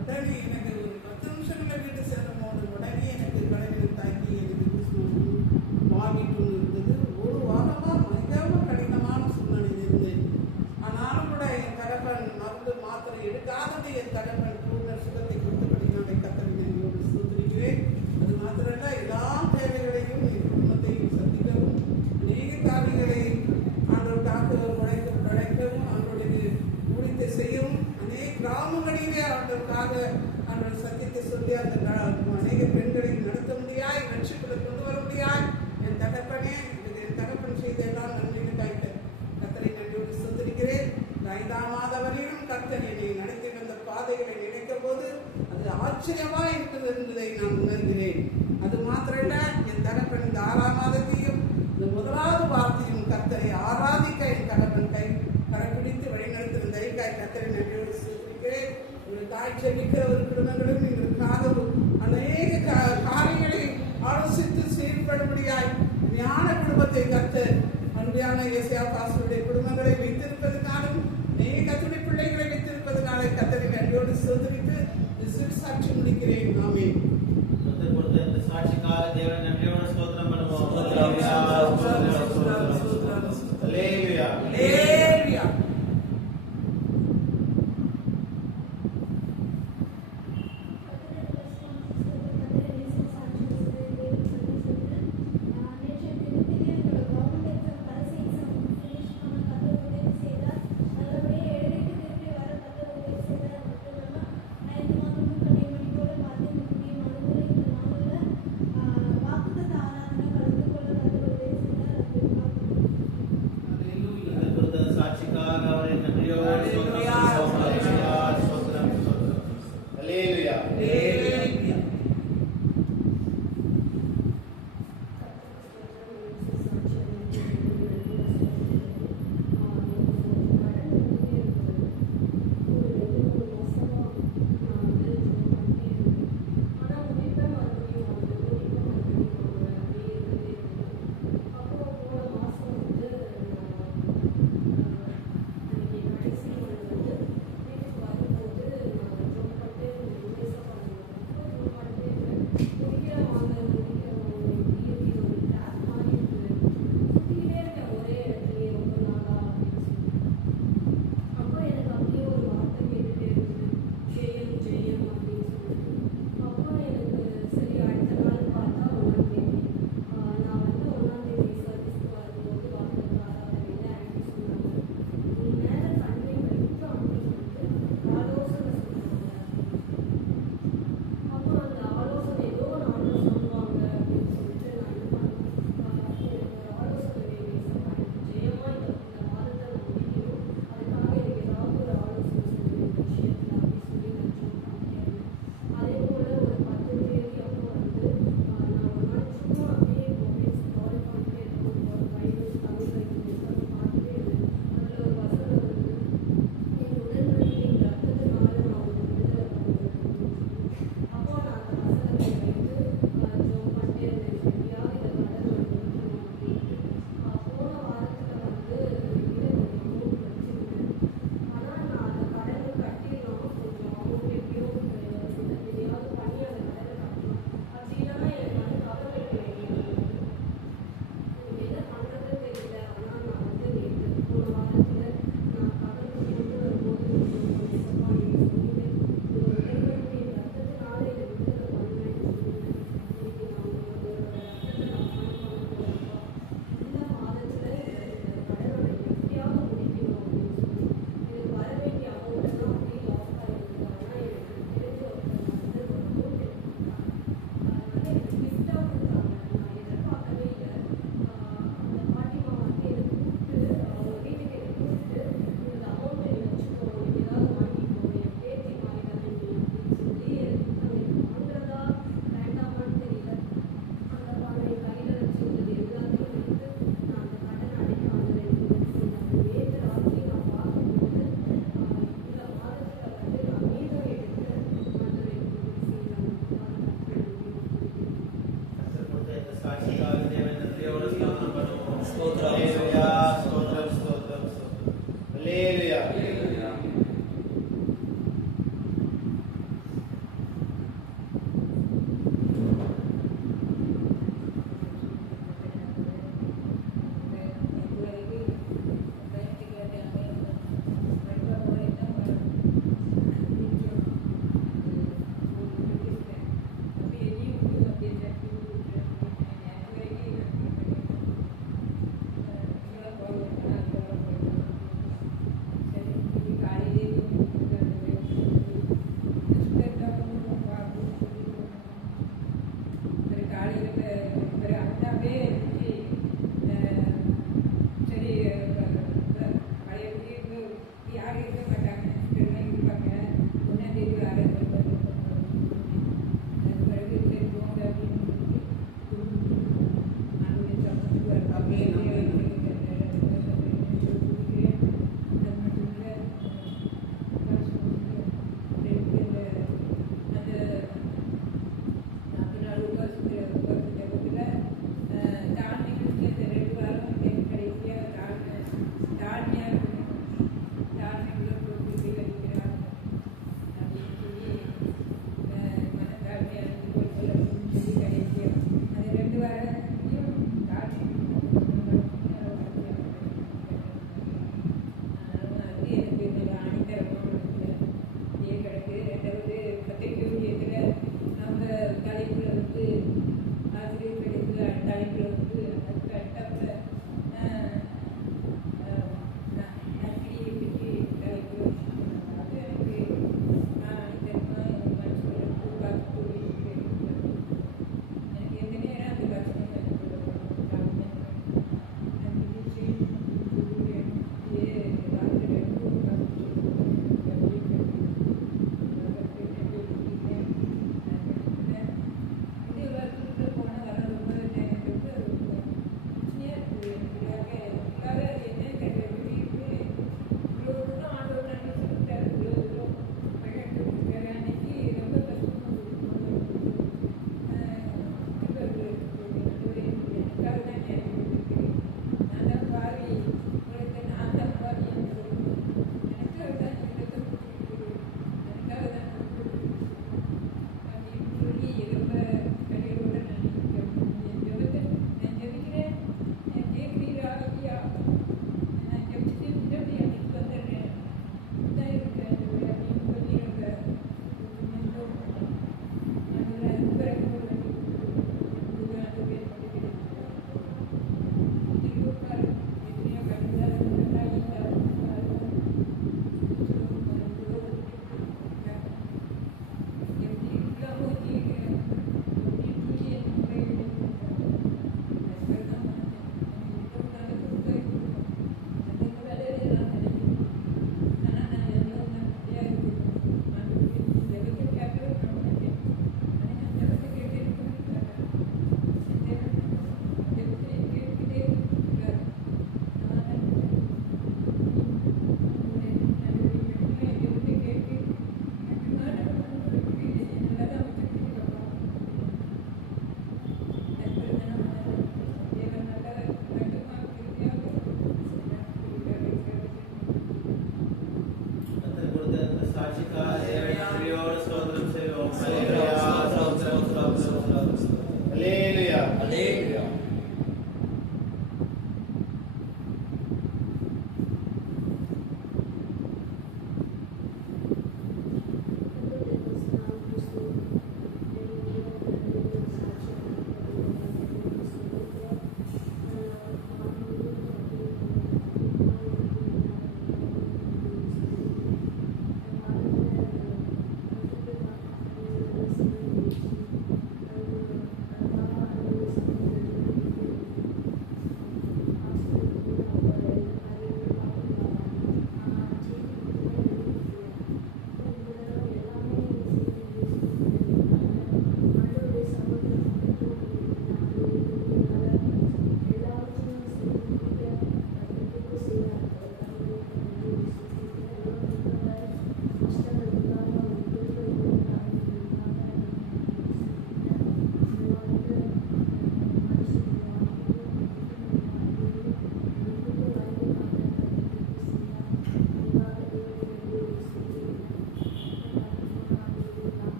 உடனே எனக்கு ஒரு 10 நிமிஷங்களில் வீட்டு செல்லும் போது உடனே எனக்கு பலவீனம் தாக்கி எனக்கு வாங்கிட்டு இருந்தது. ஒரு வாரமாக மிகவும் கடினமான சூழ்நிலையில் இருந்தேன். ஆனாலும் கூட என் தகப்பன் மருந்து மாத்திரை எடுக்காதது என் தகப்பன் பூர்ண சுகத்தை கொடுத்தபடி நான் கர்த்தரை நன்றியோடு ஸ்தோத்திரிக்கிறேன். அது மாத்திரமல்ல, எல்லா தேவைகளையும் என் குடும்பத்தையும் சந்திக்கவும் அநேக காரியங்களை ஆண்டவருக்காக உழைக்கவும் அவர்களுடைய ஊழியத்தை செய்யவும் அநேக கிராமங்களிலே ஆண்டவருக்காக அவர்கள் சத்தியத்தை சொல்லி அந்த அநேக பெண்களை நடத்த முடியாய், ரட்சிப்புகளை கொண்டு வர முடியாய் என் தகப்பனே, என் தகப்பன் செய்த எல்லாம் நன்றிகளுக்காக கர்த்தரை நன்றியோடு ஸ்தோத்திரிக்கிறேன். 5ஆம் மாத வரையிலும் கர்த்தர் என்னை நடத்தி வந்த பாதைகளை நினைக்கும் போது அது ஆச்சரியமாக இருக்கிறது என்பதை நான் உணர்கிறேன். அது மாத்திரமல்ல, என் தகப்பன் இந்த 6ஆம் மாதத்தையும் இந்த 1வது வாரத்தையும் கர்த்தரை ஆராதிக்க என் தகப்பன் கடைபிடித்து வழிநடத்தின தயக்காய் கர்த்தரை நன்றியோடு ஸ்தோத்திரிக்கிறேன். ஒரு தாய் ஜெபிக்கிற ஒரு குடும்பங்களும் எங்களுக்காக அநேக காரியங்களை ஆலோசித்து செயல்படும்படியாய் ஞான குடும்பத்தை கர்த்தர் அன்பியான இயேசையா பாஸ்டருடைய குடும்பங்களை வைத்திருப்பதனாலும் அநேக கர்த்தருடைய பிள்ளைகளை வைத்திருப்பதனால கர்த்தரை நன்றியோடு ஸ்தோத்திரித்து சாட்சி முடிக்கிறேன். ஆமென். இந்த சாட்சிக்காக தேவனை நன்றியோடு ஸ்தோத்திரம் பண்ணுவோம். அல்லேலூயா. அல்லேலூயா.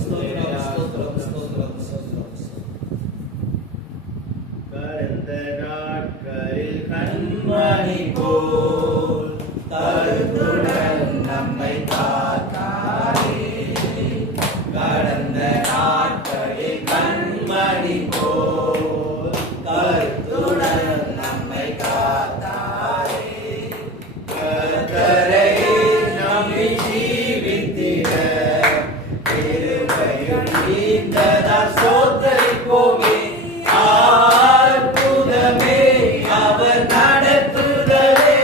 ஸ்தோத்திரம் ஸ்தோத்திரம் ஸ்தோத்திரம் ஸ்தோத்திரம். கடந்த நாட்களில் கண்மணி போல் கருத்துடன் நம்மை காத்தாரே. கடந்த நாட்களில் கண்மணி போல் கருத்துடன் நம்மை காத்தாரே. கர்த்தரை நம்பி ஜீவித்திட கிருபையும் நீண்டதால் ஸ்தோத்திரிப்போமே. அற்புதமே அவர் நடத்துதலே,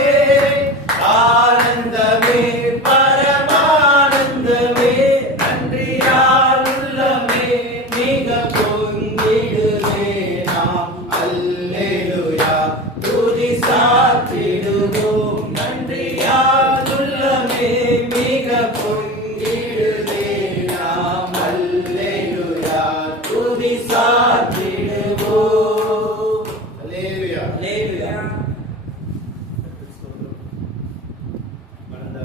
ஆனந்தமே பரமானந்தமே, நன்றியால் உள்ளமே மிக பொங்கிடுவே. நாம் அல்லேலூயா துதி சாத்திடுவோம். நன்றியால் உள்ளமே மிக பொங்கிடுவே. நாம் அல்லேலூயா துதி சாத்திடுவோம். அல்லேலூயா அல்லேலூயா. கடந்த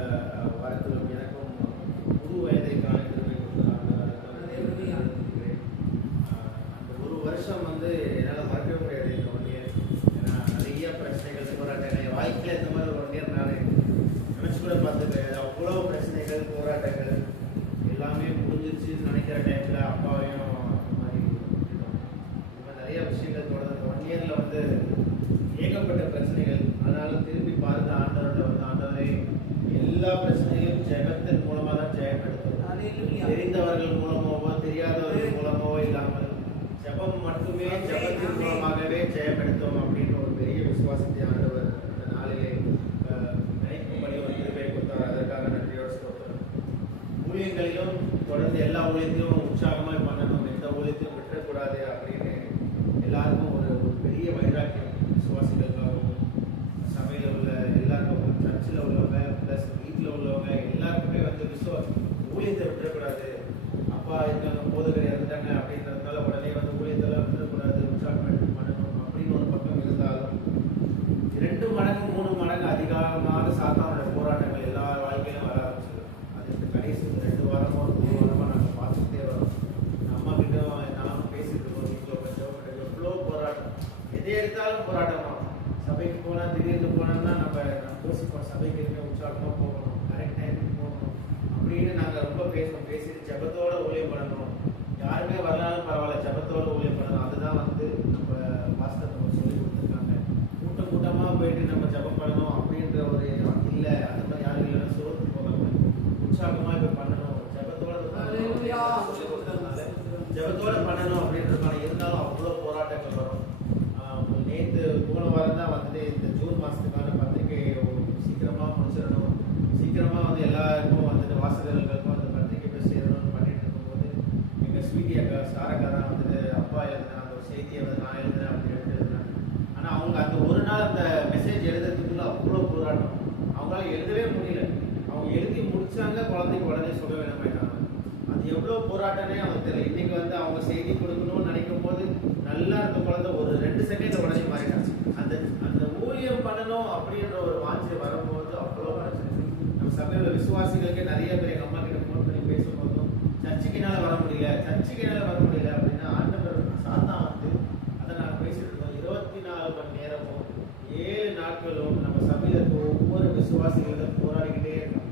வாரத்திலும் எனக்கும் புது வயதை காணிக்கிறதை அந்த ஒரு வருஷம் என்னால் மறக்கவே முடியாது. இந்த 1 year ஏன்னா நிறைய பிரச்சனைகள் போராட்டங்கள் என் வாழ்க்கையில் இந்த மாதிரி ஒரு 1 year நான் நினச்சி கூட பார்த்துருக்கேன். அவ்வளோ பிரச்சனைகள் போராட்டங்கள் எல்லாமே முடிஞ்சிருச்சுன்னு நினைக்கிற டைமில் அப்பாவையும் அந்த மாதிரி விட்டுட்டோம். இந்த மாதிரி நிறைய விஷயங்கள் தொடர்ந்து அந்த 1 yearல ஏகப்பட்ட பிரச்சனைகள். ஆனாலும் திரும்பி பார்த்து ஆண்டவரோட ஆண்டவரே எல்லா பிரச்சனையும் ஜெபத்தின் மூலமாக தான் ஜெயம் எடுத்தோம். தெரிந்தவர்கள் மூலமாவோ தெரியாதவர்கள் மூலமாவோ இல்லாமல் ஜெபம் மட்டுமே ஜெபத்தின் மூலமாகவே ஜெயம் எடுத்தோம் அப்படின்னு ஒரு பெரிய விசுவாசத்தை ஆண்டவர் இந்த நாளிலே நினைக்கும்படி கிருபை கொடுத்தார். அதற்காக நன்றியோடு ஸ்தோத்திரம். ஊழியங்களிலும் தொடர்ந்து எல்லா ஊழியத்தையும் உற்சாகமாக பண்ணணும், எந்த ஊழியத்தையும் விட்டுறக்கூடாது அப்படின்னு எல்லாருக்கும் ஒரு பெரிய வைராக்கியம். விசுவாசிகளுக்காகவும் சபையில் உள்ள எல்லாருக்கும், சர்ச்சில் உள்ளவங்க ப்ளஸ் வீட்டில் உள்ளவங்க எல்லாருக்குமே ஊழியத்தை விட்டுறக்கூடாது. அப்பா இருக்காங்க, போதகர் இறந்துட்டாங்க அப்படின்றதுனால உடனே ஊழியத்தெல்லாம் விட்டுறக்கூடாது, உற்சாகம் எடுத்து பண்ணணும் அப்படின்னு ஒரு பக்கம் இருந்தாலும் 2 மடங்கு 3 மடங்கு அதிகமாக சாத்தானோட போராட்டங்கள் எல்லா வாழ்க்கையிலும் வர ஆரம்பிச்சது. அது இந்த கடைசி 2 வாரமோ 3 வாரமோ நாங்கள் பார்த்துக்கிட்டே வரோம். அம்மா கிட்ட நானும் பேசிட்டு இருக்கோம். வீட்டில் எவ்வளோ போராட்டம், எதை எடுத்தாலும் போராட்டமா. சபைக்கு போனால் திடீர்னு போனோம்னா நம்ம யோசிப்போம், சபைக்கு இருக்க உற்சாகமாக போகணும், கரெக்ட் டைமுக்கு போகணும் அப்படின்னு நாங்கள் ரொம்ப பேசிட்டு ஜெபத்தோட ஊழியம் பண்ணணும். யாருமே வரலாலும் பரவாயில்ல, ஜெபத்தோட ஊழியம் பண்ணணும். அதுதான் நம்ம பாஸ்டர் நம்ம சொல்லி கொடுத்துருக்காங்க. கூட்டமாக போயிட்டு நம்ம ஜெபம் பண்ணணும் அப்படின்ற ஒரு இல்லை, அந்த மாதிரி யாரும் இல்லைன்னா சோர்ந்து போகாமல் உற்சாகமாக இப்போ பண்ணணும், ஜெபத்தோட சொல்லி கொடுத்ததுனால ஜெபத்தோட பண்ணணும் அப்படின்றதுனால. இருந்தாலும் அவ்வளோ போராட்டங்கள் வரும். நேற்று போன வாரம் தான் இந்த ஜூன் மாதத்துக்கான பத்திரிகை சீக்கிரமாக முடிச்சிடணும், சீக்கிரமாக எல்லாருக்கும் வாசகர்களுக்கும் அந்த பத்திரிகை போய் சேரணும்னு பண்ணிட்டு இருக்கும்போது எங்கள் ஸ்வீட்டி அக்கா ஸ்டார் அக்கா தான் அப்பா எழுதினேன் அந்த ஒரு செய்தியை நான் எழுதுனேன் அப்படின்னு எழுதினேன். ஆனால் அவங்க அந்த ஒரு நாள் அந்த மெசேஜ் எழுதுறதுக்குள்ள அவ்வளோ போராட்டம், அவங்களால எழுதவே முடியல. அவங்க எழுதி முடிச்சாங்க, குழந்தைக்கு உடனே சொல்ல வேணுமாயிட்டாங்க. அது எவ்வளோ போராட்டமே அவங்க தெரியல. இன்னைக்கு அவங்க செய்தி கொடுக்கணும்னு நினைக்கும் போது நல்லா இருந்த குழந்தை ஒரு 2 செகண்ட் உடனே மாறிட்டாங்க. அந்த ஊழியம் பண்ணணும் அப்படின்ற ஒரு வாஞ்சை வரும்போது அவ்வளோ பிரச்சனை. நம்ம சபையோட விசுவாசிகளுக்கே நிறைய பேர் எங்கள் அம்மா கிட்ட ஃபோன் பண்ணி பேசும்போதும் சர்ச்சுக்குனால வர முடியல அப்படின்னா ஆண்டவர் சாத்தான் அதை நாங்கள் பேசிட்டு இருக்கோம். 24 மணி நேரமும் 7 நாட்களும் நம்ம சபையில் ஒவ்வொரு விசுவாசிகளும் போராடிக்கிட்டே இருக்கோம்.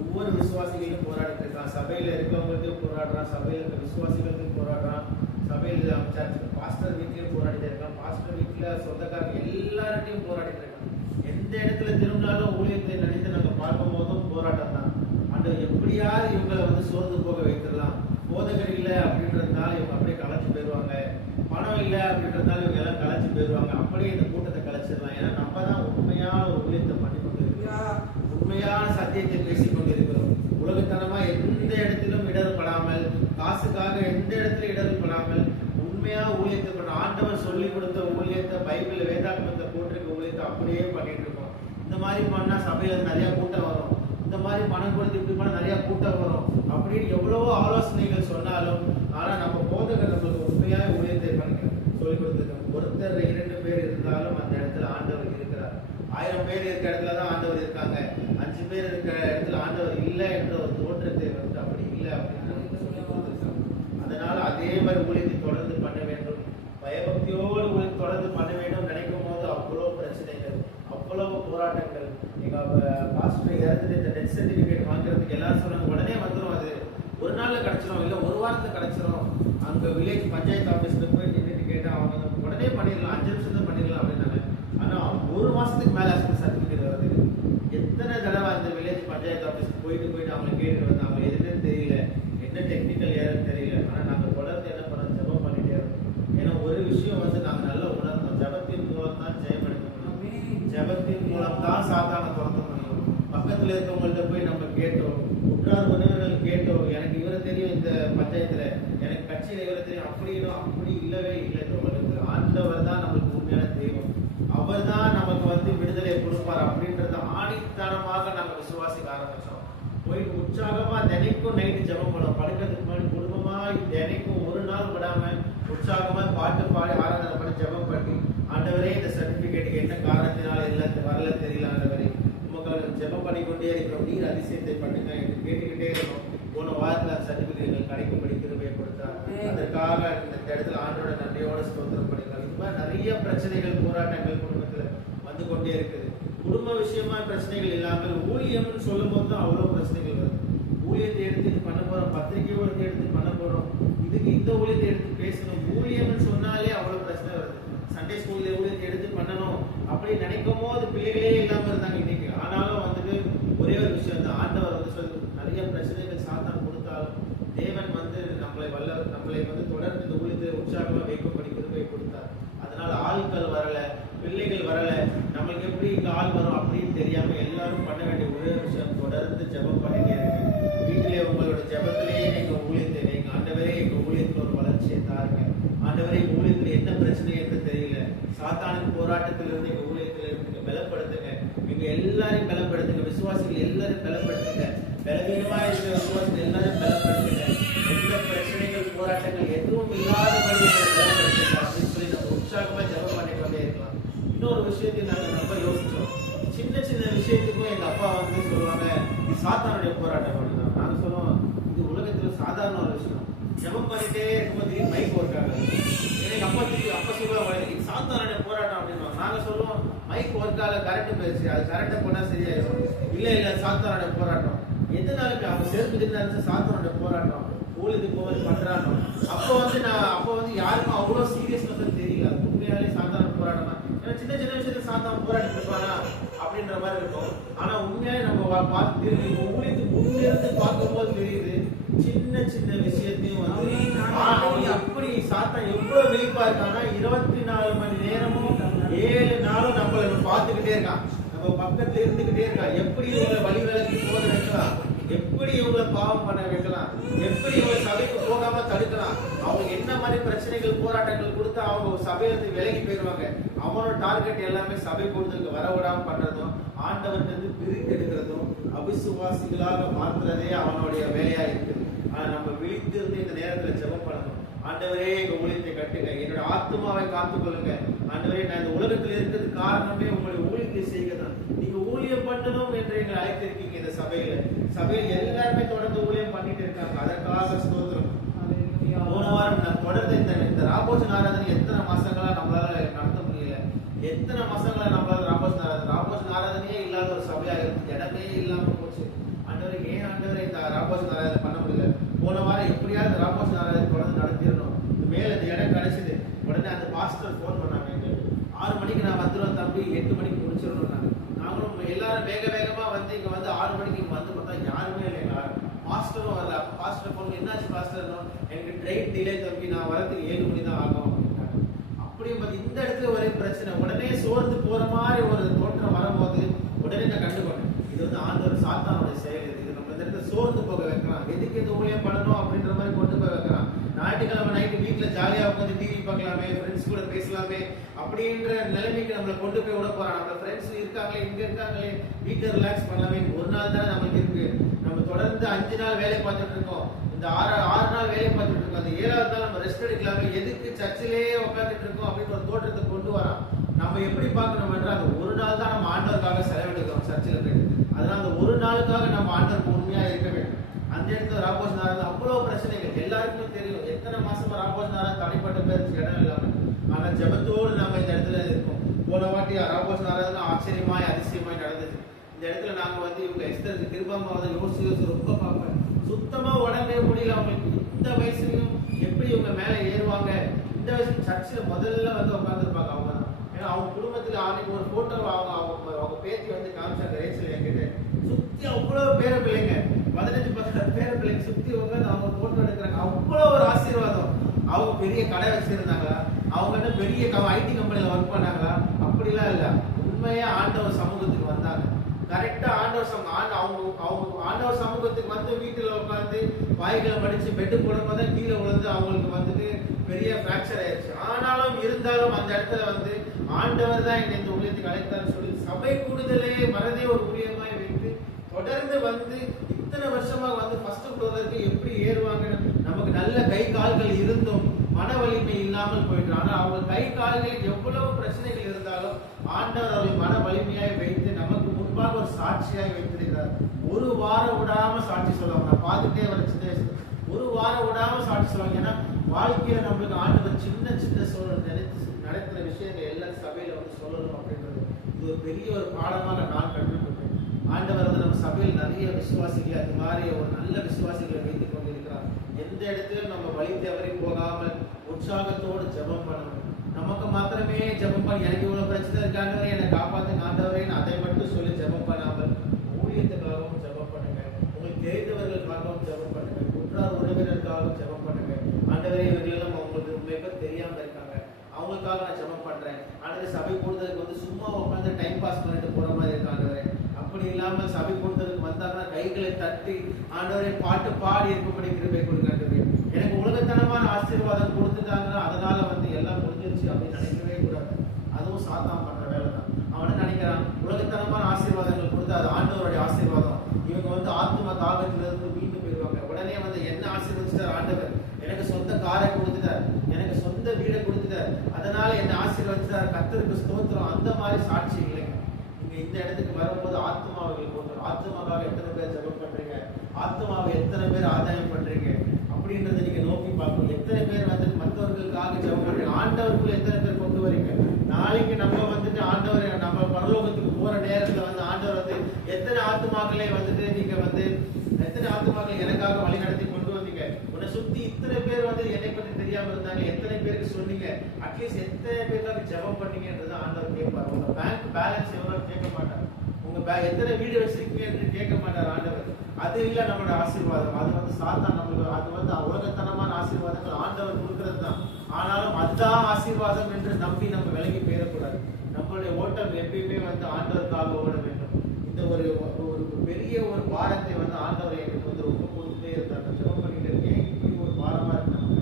ஒவ்வொரு விசுவாசிகளும் போராடிட்டு இருக்கான். சபையில் இருக்கவங்களுக்கும் போராடுறான், சபையில் இருக்க விசுவாசிகளுக்கும் போராடுறான், சபையில் சர்ச் பாஸ்டர் வீட்லேயும் போராடிட்டு இருக்கான், பாஸ்டர் வீட்டில் சொந்தக்காரங்க எல்லார்ட்டையும் போராடிட்டு இருக்கான். எந்த இடத்துல திரும்பினாலும் ஊழியத்தை நினைத்து நாங்கள் பார்க்கும் போதும் போராட்டம் தான். ஆண்டவர் எப்படியாவது இவங்களை சோர்ந்து போக வைத்துடலாம். போதகர் இல்லை அப்படின்றதுனால இவங்க அப்படியே கலைச்சு போயிடுவாங்க, பணம் இல்லை அப்படின்றதுனால இவங்க எல்லாம் கலைச்சு போயிடுவாங்க, அப்படியே இந்த கூட்டத்தை கலைச்சிடலாம். ஏன்னா நம்ம தான் உண்மையான ஒரு ஊழியத்தை பண்ணி கொண்டு இருக்கிறோம், உண்மையான சத்தியத்தை பேசிக் கொண்டிருக்கிறோம். உலகத்தனமா எந்த இடத்திலும் இடர்படாமல், காசுக்காக எந்த இடத்துல இடர்படாமல் உண்மையா ஊழியத்தை பண்ண ஆண்டவர் சொல்லி கொடுத்த ஊழியத்தை பைபிள் வேதாகமத்தை போட்டிருக்க ஊழியத்தை அப்படியே பண்ணிட்டு இருக்கோம். இந்த மாதிரி பண்ணா சபையில நிறைய கூட்டம் வரும், இந்த மாதிரி பணம் கொடுத்து இப்படி பண்ண நிறைய கூட்டம் வரும் அப்படின்னு எவ்வளவோ ஆலோசனைகள் சொன்னாலும், ஆனா நம்ம போதகர் நம்மளுக்கு உண்மையா ஊழியத்தை பண்ணி சொல்லி கொடுத்துருக்கோம். ஒருத்தர் 2 பேர் இருந்தாலும் அந்த இடத்துல ஆண்டவர் இருக்கிறார். 1000 பேர் இருக்க இடத்துல தான் ஆண்டவர் இருக்காங்க. 5 பேர் இருக்கிற இடத்துல ஆண்டவர் இல்லை என்ற ஒரு தோற்றத்தை அப்படி இல்லை அப்படின்னு சொல்லி கொடுத்துருக்காங்க. போராட்டங்கள். எங்க பாஸ்டர் இறந்துட்டு இந்த டெத் சர்டிபிகேட் வாங்குறதுக்கு எல்லாரும் சொன்னாங்க உடனே வந்துடும், அது ஒரு நாள்ல கிடைச்சிரும், இல்ல ஒரு வாரத்துல கிடைச்சிரும். அங்க வில்லேஜ் பஞ்சாயத்து ஆபீஸ்ல போய் நின்றுட்டு கேட்டா அவங்க உடனே பண்ணிடலாம், 5 நிமிஷம் தான் பண்ணிடலாம் அப்படின்னாங்க. ஆனா ஒரு மாசத்துக்கு மேல அந்த சர்டிபிகேட் வருது. எத்தனை தடவை அந்த வில்லேஜ் பஞ்சாயத்து ஆபீஸ்க்கு போயிட்டு அவங்க கேட்டு வந்து அவங்க எதுன்னு தெரியல, என்ன டெக்னிக்கல் ஏன்னு தெரியல. ஆனா நாங்க தொடர்ந்து என்ன பண்ணோம், ஜெபம் பண்ணிட்டே இருந்தோம். ஏன்னா ஒரு விஷயம் வந்து நாங்க நல்லா உணர்ந்தோம், ஜெபத்தின் மூலம் தான் ஜெயமெடுக்க முடியும், ஜெபத்தின் மூலம் தான் சாத்தானை துரத்த முடியும். பக்கத்துல இருக்கவங்கள்ட்ட போய் நம்ம கேட்டோம், உற்றார் உறவினர்கள் கேட்டோம், எனக்கு இவரை தெரியும், இந்த பஞ்சாயத்துல எனக்கு கட்சியில இவரை தெரியும் அப்படின்னு. அப்படி இல்லவே இல்லை. ஆண்டவர் தான் நமக்கு உண்மையான தெய்வம், அவர் தான் நமக்கு வந்து விடுதலை கொடுப்பார் அப்படின்றத ஆணித்தனமாக நாங்க விசுவாசிக்க ஆரம்பிச்சோம். போயிட்டு உற்சாகமா தினைக்கும் நைட்டு ஜெபம் பண்ணுவோம், படுக்கிறதுக்கு முன்னாடி குடும்பமா தினைக்கும் ஒரு நாள் விடாம உற்சாகமா பாட்டு பாடி ஆராதனை பண்ணி ஜெபம் பண்ணி, ஆண்டவரே இந்த சர்டிபிகேட்டுக்கு என்ன காரணத்தினால இல்ல வரல தெரியல, ஆண்டவரே உங்களுக்கு ஜெபம் பண்ணிக்கொண்டே இருக்கிறோம், நீர் அதிசயத்தை பண்ணுங்க என்று கேட்டுக்கிட்டே இருக்கோம். போன வாரத்துல அந்த சர்டிபிகேட் கிடைக்கும்படி கிருபையை கொடுத்தார். அதற்காக இந்த இடத்துல ஆண்டோட நன்றியோட ஸ்தோத்திரம் பண்ணிக்கலாம். இது மாதிரி நிறைய பிரச்சனைகள் போராட்டங்கள் குடும்பத்துல வந்து கொண்டே இருக்குது. குடும்ப விஷயமா பிரச்சனைகள் இல்லாமல் ஊழியம்னு சொல்லும் போது தான் அவ்வளவு பிரச்சனைகள் வருது. ஊழியத்தை எடுத்து பண்ண போறோம், பத்திரிகையோட எடுத்து பண்ண போறோம், இதுக்கு இந்த ஊழியத்தை எடுத்து பேசணும், ஊழியம்னு சொன்னாலே அவ்வளவு பிரச்சனை வருது. சண்டே ஸ்கூல்ல ஊழியத்தை எடுத்து பண்ணணும் அப்படின்னு நினைக்கும் போது பிள்ளைகளே இல்லாம இருந்தாங்க இன்னைக்கு. ஆனாலும் வந்துட்டு ஒரே ஒரு விஷயம் தான், ஆண்டவர் வந்து சொல்லு, நிறைய பிரச்சனைகள் சாத்தான் கொடுத்தாலும் தேவன் வந்து நம்மளை வந்து தொடர்ந்து இந்த ஊழியத்தை உற்சாகமா வைக்கும்படி கிருபை கொடுத்தார். அதனால ஆட்கள் வரல, பிள்ளைகள் வரல, நம்மளுக்கு எப்படி இங்க ஆள் வரும் அப்படின்னு தெரியாம எல்லாரும் பண்ண வேண்டிய ஒரே விஷயம் தொடர்ந்து ஜெபம் பண்ணிட்டே இருக்கு. வீட்டிலே உங்களோட ஜெபத்திலேயே நீங்க ஊழியத்தை நீங்க ஆண்டவரே எங்க ஊழியத்துல ஒரு வளர்ச்சியை தாருங்க, ஆண்டவரே எங்க ஊழியத்துல என்ன பிரச்சனை என்று தெரியல, சாத்தானின் போராட்டத்திலிருந்து எங்க ஊழியத்துல இருந்து பலப்படுத்துங்க, எங்க எல்லாரையும் பலப்படுத்துங்க, விசுவாசிகள் எல்லாரும் பலப்படுத்துங்க, பலவீனமா இருக்கிற விசுவாசிகள் எல்லாரும் பலப்படுத்துங்க, எந்த பிரச்சனைகள் போராட்டங்கள் எதுவும் இல்லாதபடி பலப்படுத்துங்க அப்படின்னு சொல்லி நம்ம உற்சாகமா ஜெபம் பண்ணிட்டு கொண்டே இருக்கலாம். இன்னொரு விஷயத்தை நாங்க ரொம்ப யோசிச்சோம். சின்ன சின்ன விஷயத்துக்கும் எங்க அப்பா வந்து சொல்லுவாங்க இது சாத்தானுடைய போராட்டம் அப்படின்னா, நாங்க சொல்லுவோம் இது உலகத்துல சாதாரண ஒரு விஷயம். ஜெபம் பண்ணிட்டே இருக்கும்போது மைக் ஒர்க் ஆகாது. எங்க அப்பா சொல்லுவாங்க இது சாத்தானுடைய போராட்டம் அப்படின்னா, நாங்க சொல்லுவோம் மைக் ஒர்க் ஆகல, கரண்ட் போயிடுச்சு, அது கரண்ட்டை போனா சரியாயிடும். இல்ல சாத்தானுடைய போராட்டம். எதனாலுமே அவங்க செருப்பு தின்னு சாத்தானுடைய போராட்டம் ஊழியத்துக்கு போவது பண்றானோ அப்போ வந்து யாருக்கும் அவ்வளவு சீரியஸ்னஸ் தெரியல. அது உண்மையாலே சாத்தான போராட்டம் தான். ஏன்னா சின்ன சின்ன விஷயத்துல சாத்தான் போராட்டம் இருப்பானா அப்படின்ற மாதிரி இருக்கும். ஆனா உண்மையாலே நம்ம பார்த்து ஊழியத்துக்கு முன்னிருந்து பார்க்கும்போது தெரியுது சின்ன சின்ன விஷயத்தையும் வந்து அப்படி சாத்தான் எவ்வளவு விழிப்பா இருக்காங்கன்னா 24 மணி நேரமும் 7 நாளும் நம்மள பார்த்துக்கிட்டே இருக்கான், நம்ம பக்கத்துல இருந்துகிட்டே இருக்கான். எப்படி இவங்களை வழி விலக்கி போக வைக்கலாம், எப்படி இவங்களை பாவம் பண்ண வைக்கலாம், எப்படி இவங்க சபைக்கு போகாம தடுக்கலாம், அவங்க என்ன மாதிரி பிரச்சனைகள் போராட்டங்கள் கொடுத்தா அவங்க சபையிலிருந்து விலகி போயிடுவாங்க. அவனோட டார்கெட் எல்லாமே சபை கொடுத்துருக்கு வர விடாம பண்றதும், ஆண்டவர்கிட்ட பிரித்து எடுக்கிறதும், அவிசுவாசிகளாக மாற்றுறதே அவனுடைய வேலையா இருக்குது. ஆனா நம்ம விழித்திருந்து இந்த நேரத்துல ஜெபம் பண்ணணும். ஆண்டவரே எங்க ஊழியத்தை கட்டுங்க, என்னோட ஆத்மாவை காத்துக்கொள்ளுங்க. ஆண்டவரே நான் இந்த உலகத்தில் இருக்கிறது காரணமே உங்களுடைய ஊழியத்தை செய்யதான். நீங்க ஊழியம் பண்ணணும் என்று எங்களை அழைத்திருக்கீங்க. இந்த சபையில் எல்லாருமே தொடர்ந்து ஊழியம் பண்ணிட்டு இருக்காங்க, அதற்காக ஸ்தோத்திரம். போன வாரம் நான் தொடர்ந்து இந்த ராபோஜன் ஆராதனை எத்தனை மாசங்களா நம்மளால நடத்த முடியல, எத்தனை மாசங்களா நம்மளால ராபோஜன் ஆராதனையே இல்லாத ஒரு சபையா இருக்கு, இடமே இல்லாம போச்சு. ஆண்டவரே ஏன் ஆண்டவரே இந்த ராபோஜன் ஆராதனை பண்ண முடியல, போன வாரம் எப்படியாவது ராபோஜன் ஆராதனை தொடர்ந்து நடத்திடணும், மேல இந்த இடம் கிடைச்சது. உடனே அந்த பாஸ்டர் போன் பண்ணாங்க, 6 மணிக்கு நான் வந்துடுவேன் தம்பி, 8 மணிக்கு முடிச்சிடணும். நாங்களும் எல்லாரும் வேகமா வந்து இங்க வந்து 6 மணிக்கு இங்க வந்து பார்த்தா யாருமே இல்லைங்களா, பாஸ்டரும் வரல. பாஸ்டர் போன் என்னாச்சு பாஸ்டர், எனக்கு ட்ரெயின் டிலே தம்பி, நான் வரதுக்கு 7 மணி தான் ஆகும் அப்படின்னாங்க. அப்படியும் பார்த்து இந்த இடத்துல ஒரே பிரச்சனை. உடனே சோர்ந்து போற மாதிரி ஒரு தோற்றம் வரும்போது உடனே நான் கண்டுகொண்டேன், இது வந்து ஆண்டவர் சாத்தானுடைய செயல். இது நம்ம இந்த இடத்துல சோர்ந்து போக வைக்கலாம், எதுக்கு இந்த ஊழியம் பண்ணணும் அப்படின்ற மாதிரி கொண்டு போய் வைக்கலாம். ஞாயிற்றுக்கிழமை நைட்டு வீட்டுல ஜாலியா உட்காந்து டிவி பார்க்கலாமே, ஃப்ரெண்ட்ஸ் கூட பேசலாமே அப்படின்ற நிலைமைக்கு நம்மளை கொண்டு போய் விட போறான். நம்ம ஃப்ரெண்ட்ஸ் இருக்காங்களே, இங்க இருக்காங்களே, வீட்டுல ரிலாக்ஸ் பண்ணலாமே. ஒரு நாள் தானே நம்மளுக்கு இருக்கு, நம்ம தொடர்ந்து 5 நாள் வேலை பார்த்துட்டு இருக்கோம், இந்த 6 நாள் வேலை பார்த்துட்டு இருக்கோம், அந்த 7வது நாள் நம்ம ரெஸ்ட் எடுக்கலாமே, எதுக்கு சர்ச்சிலேயே உட்காந்துட்டு இருக்கோம் அப்படின்னு ஒரு தோற்றத்தை கொண்டு வரான். நம்ம எப்படி பார்க்கணும் என்றால் அந்த ஒரு நாள் தான் நம்ம ஆண்டவருக்காக செலவிடுகிறோம் சர்ச்சில் போயிட்டு. அதனால அந்த ஒரு நாளுக்காக நம்ம ஆண்டவருக்கு உண்மையா இருக்க வேண்டும். அந்த இடத்துல ராபோஜன் ஆராதனை அவ்வளவு பிரச்சனைகள் எல்லாருக்குமே தெரியும். எத்தனை மாசமா ராபோஜன் ஆராதனை தனிப்பட்ட பேருக்கு இடம் இல்லாம, ஆனா ஜெபத்தோடு நாம இந்த இடத்துல இருக்கோம். போன போன வாட்டி ராபோஸ் நாராயணன் ஆச்சரியமாய் அதிசயமாய் நடந்துச்சு. இந்த இடத்துல நாங்க வந்து இவங்க எஸ்தருக்கு கிருபாமா வந்து யோசிச்சு ரொம்ப பார்ப்பேன். சுத்தமா உடம்பே முடியல அவங்களுக்கு. இந்த வயசுலயும் எப்படி இவங்க மேல ஏறுவாங்க? இந்த வயசுல சர்ச்சில் முதல்ல வந்து உட்காந்துருப்பாங்க அவங்க தான். ஏன்னா அவங்க குடும்பத்துல அன்னைக்கு ஒரு போட்டோ அவங்க பேத்தி வந்து காமிச்சாங்க ரேச்சல் என்கிட்ட. சுத்தி அவ்வளவு பேர பிள்ளைங்க 15-16 பேர பிள்ளைங்க சுத்தி உட்காந்து அவங்க போட்டோ எடுக்கிறாங்க. அவ்வளவு ஒரு ஆசீர்வாதம். அவங்க பெரிய கடை வச்சிருந்தாங்களா? அவங்க என்ன பெரிய ஐடி கம்பெனில ஒர்க் பண்ணாங்களா? அப்படிலாம் இல்ல. உண்மையா ஆண்டவர் சமூகத்துக்கு வந்தாங்க. கரெக்டா ஆண்டவர் சமூகத்துக்கு வந்து வீட்டுல உட்காந்து வாய்களை படிச்சு பெட்டு போடும்போது கீழே விழுந்து அவங்களுக்கு வந்துட்டு பெரிய பிராக்சர் ஆயிடுச்சு. ஆனாலும் இருந்தாலும் அந்த இடத்துல வந்து ஆண்டவர் தான் என்னை இந்த ஊழியத்துக்கு அழைத்தாருன்னு சொல்லி சபை கூடுதலே வரதே ஒரு ஊழியமாய் வைத்து தொடர்ந்து வந்து இத்தனை வருஷமா வந்து ஃபர்ஸ்ட் ஃப்ளோருக்கு எப்படி ஏறுவாங்கன்னு நமக்கு நல்ல கை கால்கள் இருந்தும் மன வலிமை இல்லாமல் போயிட்டு. ஆனா அவங்க கை கால்கள் எவ்வளவு பிரச்சனைகள் இருந்தாலும் ஆண்டவர் அவர்களை மன வலிமையாய் வைத்து நமக்கு முன்பாக ஒரு சாட்சியாய் வைத்திருக்கிறார். ஒரு வாரம் விடாம சாட்சி சொல்லுவாங்க. நான் பார்த்துட்டே வர சின்ன வயசுல ஒரு வாரம் விடாம சாட்சி சொல்லுவாங்க. ஏன்னா வாழ்க்கையில நம்மளுக்கு ஆண்டவர் சின்ன சின்ன நடக்கிற விஷயங்கள் எல்லாம் சபையில வந்து சொல்லணும் அப்படின்றது இது ஒரு பெரிய ஒரு பாடமாக நான் கற்றுக்கொண்டேன். ஆண்டவர் வந்து நம்ம சபையில் நிறைய விசுவாசிகளை அது மாதிரி ஒரு நல்ல விசுவாசிகளை வைத்துக் கொண்டிருக்கிறார். எந்த இடத்திலும் நம்ம வழி தவறி போகாமல் உற்சாகத்தோடு ஜெபம் பண்ணணும். நமக்கு மாத்திரமே ஜெபம் பண்ணி எனக்கு இவ்வளவு பிரச்சனை இருக்காண்டவரே என்னை காப்பாத்துங்க ஆண்டவரே அதை மட்டும் சொல்லி ஜெபம் பண்ணாமல் ஊழியத்துக்காகவும் ஜெபம் பண்ணுங்க. உங்களுக்கு தெரிந்தவர்களுக்காகவும் ஜெபம் பண்ணுங்க. உற்றார் உறவினருக்காகவும் ஜெபம் பண்ணுங்க. ஆண்டவரே இவர்களெல்லாம் அவங்களுக்கு ரொம்ப தெரியாம இருக்காங்க, அவங்களுக்காக நான் ஜெபம் பண்றேன். ஆண்டவரே சபை கூடுதலுக்கு வந்து சும்மா உட்காந்து டைம் பாஸ் பண்ணிட்டு போற மாதிரி இருக்காண்டவரே அப்படி இல்லாம சபை கூடுதலுக்கு வந்தாங்கன்னா கைகளை தட்டி ஆண்டவரே பாட்டு பாடி இருக்கும்படி கிருபை கொடுங்க. எனக்கு உலகத்தனமான ஆசீர்வாதம் கொடுத்துட்டாங்கன்னா அதனால வந்து எல்லாம் முடிஞ்சிருச்சு அப்படின்னு நினைக்கவே கூடாது. அதுவும் சாத்தான் பண்ற வேலை தான். அவனை நினைக்கிறான் உலகத்தனமான ஆசீர்வாதங்கள் கொடுத்து அது ஆண்டவருடைய ஆசீர்வாதம். இவங்க வந்து ஆத்ம தாகத்திலிருந்து மீண்டு போயிடுவாங்க. உடனே வந்து என்ன ஆசீர்வதிச்சிட்டார் ஆண்டவர்? எனக்கு சொந்த காரை கொடுத்துட்டார், எனக்கு சொந்த வீடை கொடுத்துட்டார், அதனால என்ன ஆசீர்வதிச்சார், கர்த்தருக்கு ஸ்தோத்திரம். அந்த மாதிரி சாட்சி இல்லைங்க. நீங்க இந்த இடத்துக்கு வரும்போது ஆத்மாவை கொண்டு ஆத்மாவாக எத்தனை பேர் ஜெபம் பண்றீங்க, ஆத்மாவை எத்தனை பேர் ஆதாயம் பண்றீங்க அப்படின்றத நீங்க நோக்கி பார்க்கணும். எத்தனை பேர் வந்து மற்றவர்களுக்காக ஜெபம் பண்றீங்க, ஆண்டவருக்குள்ள எத்தனை பேர் கொண்டு வரீங்க. நாளைக்கு நம்ம வந்துட்டு ஆண்டவர் நம்ம பரலோகத்துக்கு போற நேரத்துல வந்து ஆண்டவர் வந்து எத்தனை ஆத்மாக்களே வந்துட்டு நீங்க வந்து எத்தனை ஆத்மாக்களை எனக்காக வழி நடத்தி கொண்டு வந்தீங்க. உன்னை சுத்தி இத்தனை பேர் வந்து என்னை பற்றி தெரியாம இருந்தாங்க, எத்தனை பேருக்கு சொன்னீங்க, அட்லீஸ்ட் எத்தனை பேருக்காக ஜெபம் பண்ணீங்கன்றது ஆண்டவர் கேட்பார். உங்க பேங்க் பேலன்ஸ் எவ்வளவு கேட்க மாட்டார், உங்க எத்தனை வீடு வச்சிருக்கீங்கன்னு கேட்க மாட்டார் ஆண்டவர். அது இல்ல நம்மளோட ஆசீர்வாதம். அது வந்து சாத்தான் நம்மளுக்கு அது வந்து உலகத்தனமான ஆசீர்வாதங்கள் ஆண்டவர் கொடுக்கிறது தான். ஆனாலும் அதுதான் ஆசீர்வாதம் என்று நம்பி நம்ம விலகி போயிடக்கூடாது. நம்மளுடைய ஓட்டம் எப்பயுமே வந்து ஆண்டவருக்காக ஓட வேண்டும். இந்த ஒரு பெரிய ஒரு பாரத்தை வந்து ஆண்டவர் எங்களுக்கு வந்து ரொம்ப கொடுத்துட்டே இருந்தாங்க. ஜெபம் பண்ணிட்டு இருக்கேன், இப்படி ஒரு பாரமா இருந்தாங்க.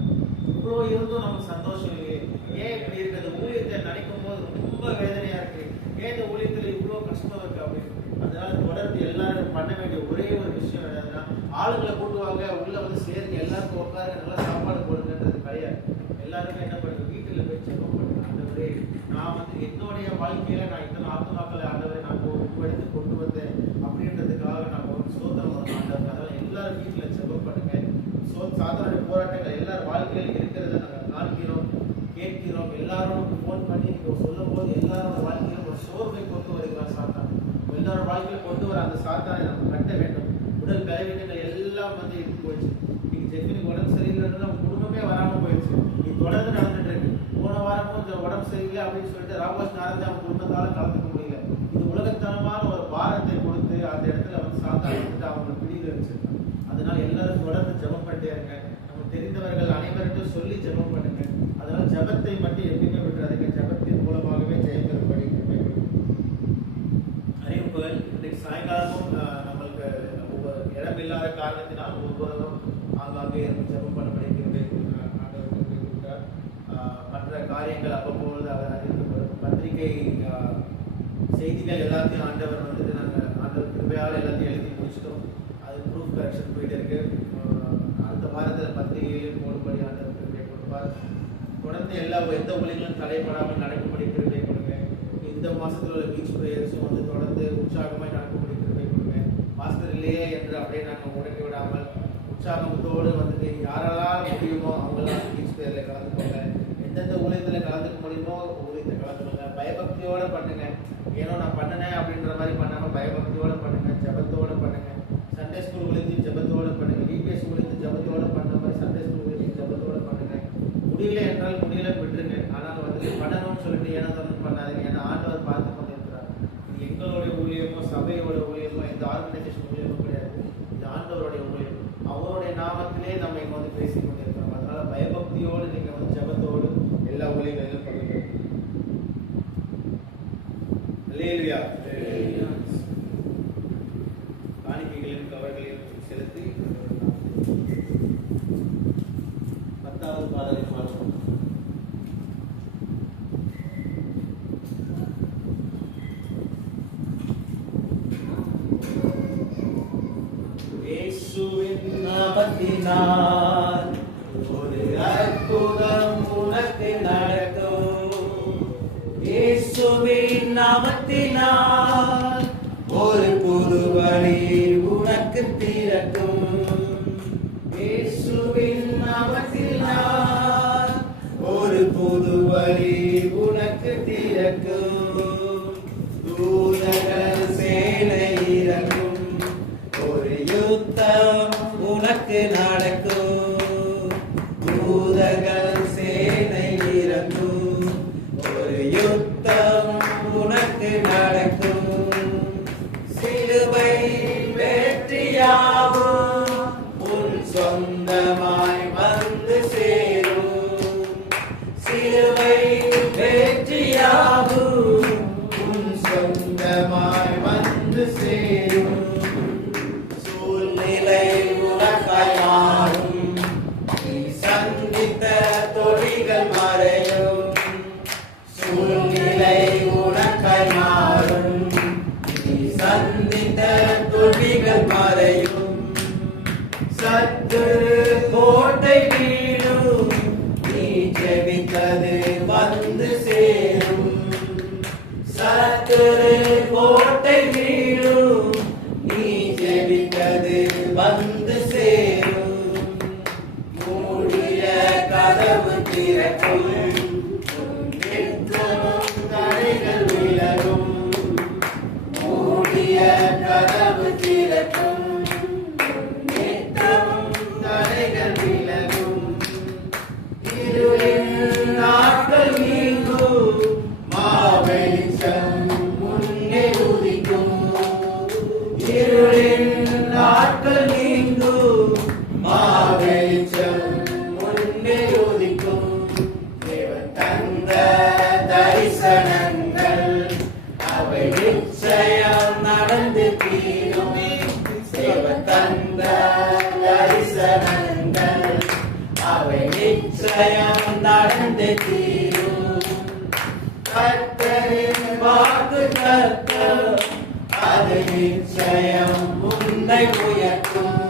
இவ்வளவு இருந்தும் நமக்கு சந்தோஷம் இல்லையே, ஏன் இப்படி இருக்குது? ஊழியத்தை நினைக்கும் போது ரொம்ப வேதனையா இருக்கு. ஏன் இந்த ஊழியத்துல இவ்வளவு கஷ்டம் இருக்கு அப்படின்னு. அதனால தொடர்ந்து எல்லாரும் பண்ண வேண்டிய ஒரே ஒரு விஷயம் என்னதுன்னா ஆளுங்களை கூட்டுவாங்க, உள்ள வந்து சேருங்க, எல்லாருக்கும் உட்காருங்க, நல்லா சாப்பாடு போடுங்கன்றது கிடையாது. எல்லாருமே என்ன பண்ணுங்க, வீட்டுல போய் ஜெபம் பண்ணுங்க. ஆண்டவரே நான் வந்து என்னுடைய வாழ்க்கையில நான் இத்தனை ஆத்மாக்களை ஆண்டவரை நான் எடுத்து கொண்டு வந்தேன் அப்படின்றதுக்காக நான் ஒரு சோதனை ஆண்டவர். அதனால எல்லாரும் வீட்டுல ஜெபம் பண்ணுங்க. சாதாரண போராட்டங்கள் எல்லாரும் வாழ்க்கையில இருக்கிறத நாங்கள் காண்கிறோம், கேட்கிறோம். எல்லாரும் போன் பண்ணி நீங்க சொல்லும் போது எல்லாரோட வாழ்க்கையில ஒரு சோர்வை கொண்டு வருகிறார் சாத்தான். எல்லாரோட வாழ்க்கையில கொண்டு வர அந்த சாத்தானை நம்ம கட்ட வேண்டும். உடல் பலவீனங்கள் எல்லாம் வந்து இது போயிடுச்சு. நீங்க ஜெஃபினுக்கு உடம்பு சரியில்லைன்னு நம்ம குடும்பமே வராம போயிடுச்சு. இது தொடர்ந்து நடந்துட்டு இருக்கு. போன வாரமும் இந்த உடம்பு சரியில்லை அப்படின்னு சொல்லிட்டு ராமோஸ் நடந்து அவங்க குடும்பத்தால கலந்துக்க முடியல. இது உலகத்தனமான ஒரு பாரத்தை கொடுத்து அந்த இடத்துல வந்து சாத்தான் வந்துட்டு அவங்க பிடியில் வச்சிருக்காங்க. அதனால எல்லாரும் தொடர்ந்து ஜெபம் பண்ணிட்டே இருங்க. நம்ம தெரிந்தவர்கள் அனைவருக்கும் சொல்லி ஜெபம் பண்ணுங்க. அதனால ஜெபத்தை மட்டும் எப்பயுமே விட்டுறாதீங்க. ஜெபத்தின் மூலமாகவே ஜெயம் பெறும்படி அறிவிப்புகள். இன்றைக்கு சாயங்காலமும் நம்மளுக்கு ஒவ்வொரு இடம் இல்லாத காரணத்தினால் ஒவ்வொருவரும் ஆங்காங்கே ஜெபம் பண்ணும்படி கிருபை கொடுக்கிறார். மற்ற காரியங்கள் அவ்வப்பொழுது அவர் அறிவிக்கப்படும். பத்திரிகை செய்திகள் எல்லாத்தையும் ஆண்டவர் வந்துட்டு நாங்கள் ஆண்டவர் கிருபையால் எல்லாத்தையும் எழுதி முடிச்சிட்டோம். அது ப்ரூஃப் கரெக்ஷன் போயிட்டு இருக்கு. அடுத்த வாரத்தில் பத்திரிகையிலும் போடும்படி ஆண்டவர் கிருபை கொடுப்பார். தொடர்ந்து எந்த ஊழியர்களும் தடைப்படாமல் நடக்கும்படி கிருபை கொடுங்க. இந்த மாசத்துல உள்ள பீச் பிரேயர்ஸும் வந்து தொடர்ந்து உற்சாகமாய் நடக்கும்படி கிருபை கொடுங்க. மாஸ்டர் இல்லையே என்று அப்படியே நாங்கள் முடக்கி விடாமல் உற்சாகத்தோடு வந்துட்டு யாரெல்லாம் முடியுமோ அவங்களாம் பீச் பிரேயர்ல கலந்துக்கோங்க. எந்தெந்த ஊழியத்தில் கலந்துக்க முடியுமோ ஊழியத்தை கலந்துக்கோங்க. பயபக்தியோடு பயபக்தியோட பண்ணுங்க. ஏன்னா நான் பண்ணனேன் அப்படின்ற மாதிரி பண்ணாம பயபக்தியோட பண்ணுங்க, ஜெபத்தோட பண்ணுங்க. சண்டே ஸ்கூல் விழுந்து ஜெபத்தோட பண்ணுங்க. விபிஎஸ் விழுந்து ஜெபத்தோட பண்ண மாதிரி சண்டே ஸ்கூல் விழுந்து ஜெபத்தோட பண்ணுங்க. முடியல என்றால் முடியல விட்டுருங்க. ஆனால் வந்து பண்ணணும்னு சொல்லிட்டு ஏன்னா தொடர்ந்து பண்ணாதீங்க. ஏன்னா ஆண்டவர் பார்த்து கொண்டிருக்கிறார். இது எங்களுடைய ஊழியமோ சபையோட ஊழியமோ இந்த ஆர்கனைசேஷன் ஊழியமோ கிடையாது. இது ஆண்டவருடைய ஊழியம். அவருடைய நாமத்திலே நம்ம இங்க வந்து பேசிக் கொண்டிருக்கிறோம். அதனால பயபக்தியோடு நீங்க வந்து ஜெபத்தோடு எல்லா ஊழியங்களிலும் பண்ணுங்க. அல்லேலூயா. காணிக்கைகளையும் கவர்களையும் செலுத்தி 10வது பாடலை பாடுவோம். இயேசுவின் நாமத்தினால் ஒரு அற்புதம் உனக்கு நடக்கும். இயேசுவின் நாமத்தினால் ஒரு புது வழி உனக்கு திறக்கும். இயேசுவின் நாமத்தினால் ஒரு புது வழி உனக்கு திறக்கும். தூதர்கள் சேனை இறங்கும். ஒரு யுத்தம் உனக்கு நடக்கும். தூதர்கள் சேனை இறங்கும். ஒரு யுத்தம் உனக்கு நடக்கும். சிலுவை வெற்றியாகும் உன் சொந்தமாய் வந்து சேரும். சிலுவை வெற்றியாகும் உன் சொந்தமாய் வந்து சேரும். சூழ்நிலை உனக்காய் மாறும். நீ சந்தித்த தொழில்கள் மறையும். சூழ்நிலை உனக்காய் மாறும். நீ சந்தித்த தொழில்கள் மறையும். சத்துரு கோட்டை வீழும். நீ ஜெபித்தது வந்து சேரும். சத்துரு கோட்டை வீழும். நீ ஜெபித்தது வந்து சேரும். மூடிய கதவு திறக்கும். தடைகள் விலகும். மூடிய கதவு திறக்கும். தடைகள் விலகும். இருளின் நாட்கள் நீங்கும். மாவெளிச்சம் முன்னே உதிக்கும். இருளின் நாட்கள் நீங்கும். மாவெளிச்சம் முன்னே உதிக்கும். தேவன் தந்த தரிசனங்கள் அவை நிச்சயம் நடந்து தீரும். தேவன் தந்த தரிசனங்கள் அவை நிச்சயம் நடந்து தீரும். கர்த்தரின் வாக்கு கர்த்தர் அது நிச்சயம் உன்னை உயர்த்தும்.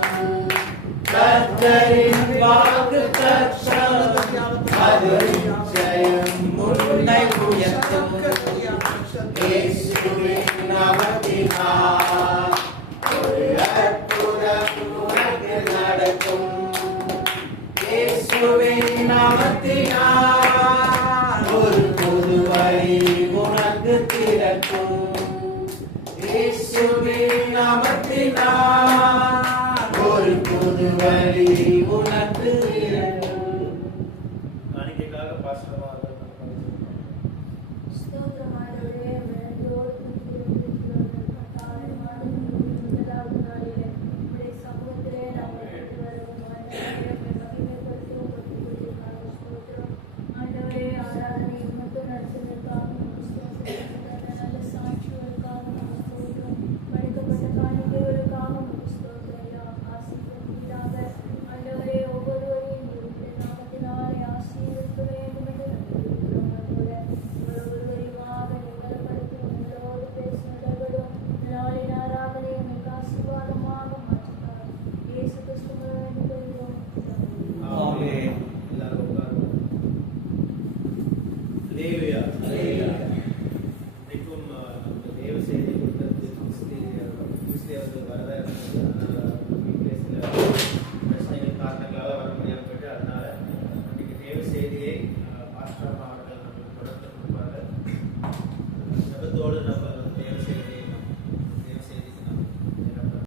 கர்த்தரின் வாக்கு கர்த்தர் அது நிச்சயம் உன்னை உயர்த்தும். இயேசுவின் நாமத்தினால் ஒரு அற்புதம் உனக்கு நடக்கும். இயேசுவின் நாமத்தினால் ஒரு புது வழி உனக்கு திறக்கும். இயேசுவின் நாமத்தினால் ஒரு புது வழி உனக்கு திறக்கும். காணிக்கைக்காக பாஸ்டர் ஸ்தோத்திரமானவரே, வேண்டோடு துதிக்கிறோம். கர்த்தாவே, முதலாவது நாளிலே உம்முடைய சமூகத்திலே நாங்கள் கொண்டு வருவோம். ஆண்டவரே, உம்மை மகிமைப்படுத்துவோம். பக்திக்குரியதற்காக ஸ்தோத்திரம். ஆண்டவரே, ஆராதனை உமக்கு நடத்துவதற்காக உமக்கு ஸ்தோத்திரம். நல்ல சாட்சிகளுக்காக உமக்கு ஸ்தோத்திரம். படைக்கப்பட்ட காணிக்கைகளுக்காக உமக்கு ஸ்தோத்திரம். ஐயா, ஆசீர்வதிப்பீராக. ஆண்டவரே, ஒவ்வொருவரையும் உம்முடைய நாமத்தினாலே ஆசீர்வதிக்க வேண்டும் என்று நம்பியிருக்கிறோம். ஆண்டவரே, ஒவ்வொருவரையுமாக நீங்கள் படைத்து உங்களோடு பேசுவதற்கும் நாளின் ஆராதனை உங்களுக்கு ஆசீர்வாதமாக மாற்றுகிறார். இயேசு கிறிஸ்து மூலம் வேண்டுகிறோம். ஆமென். எல்லாரும் உட்காருங்க. அல்லேலூயா.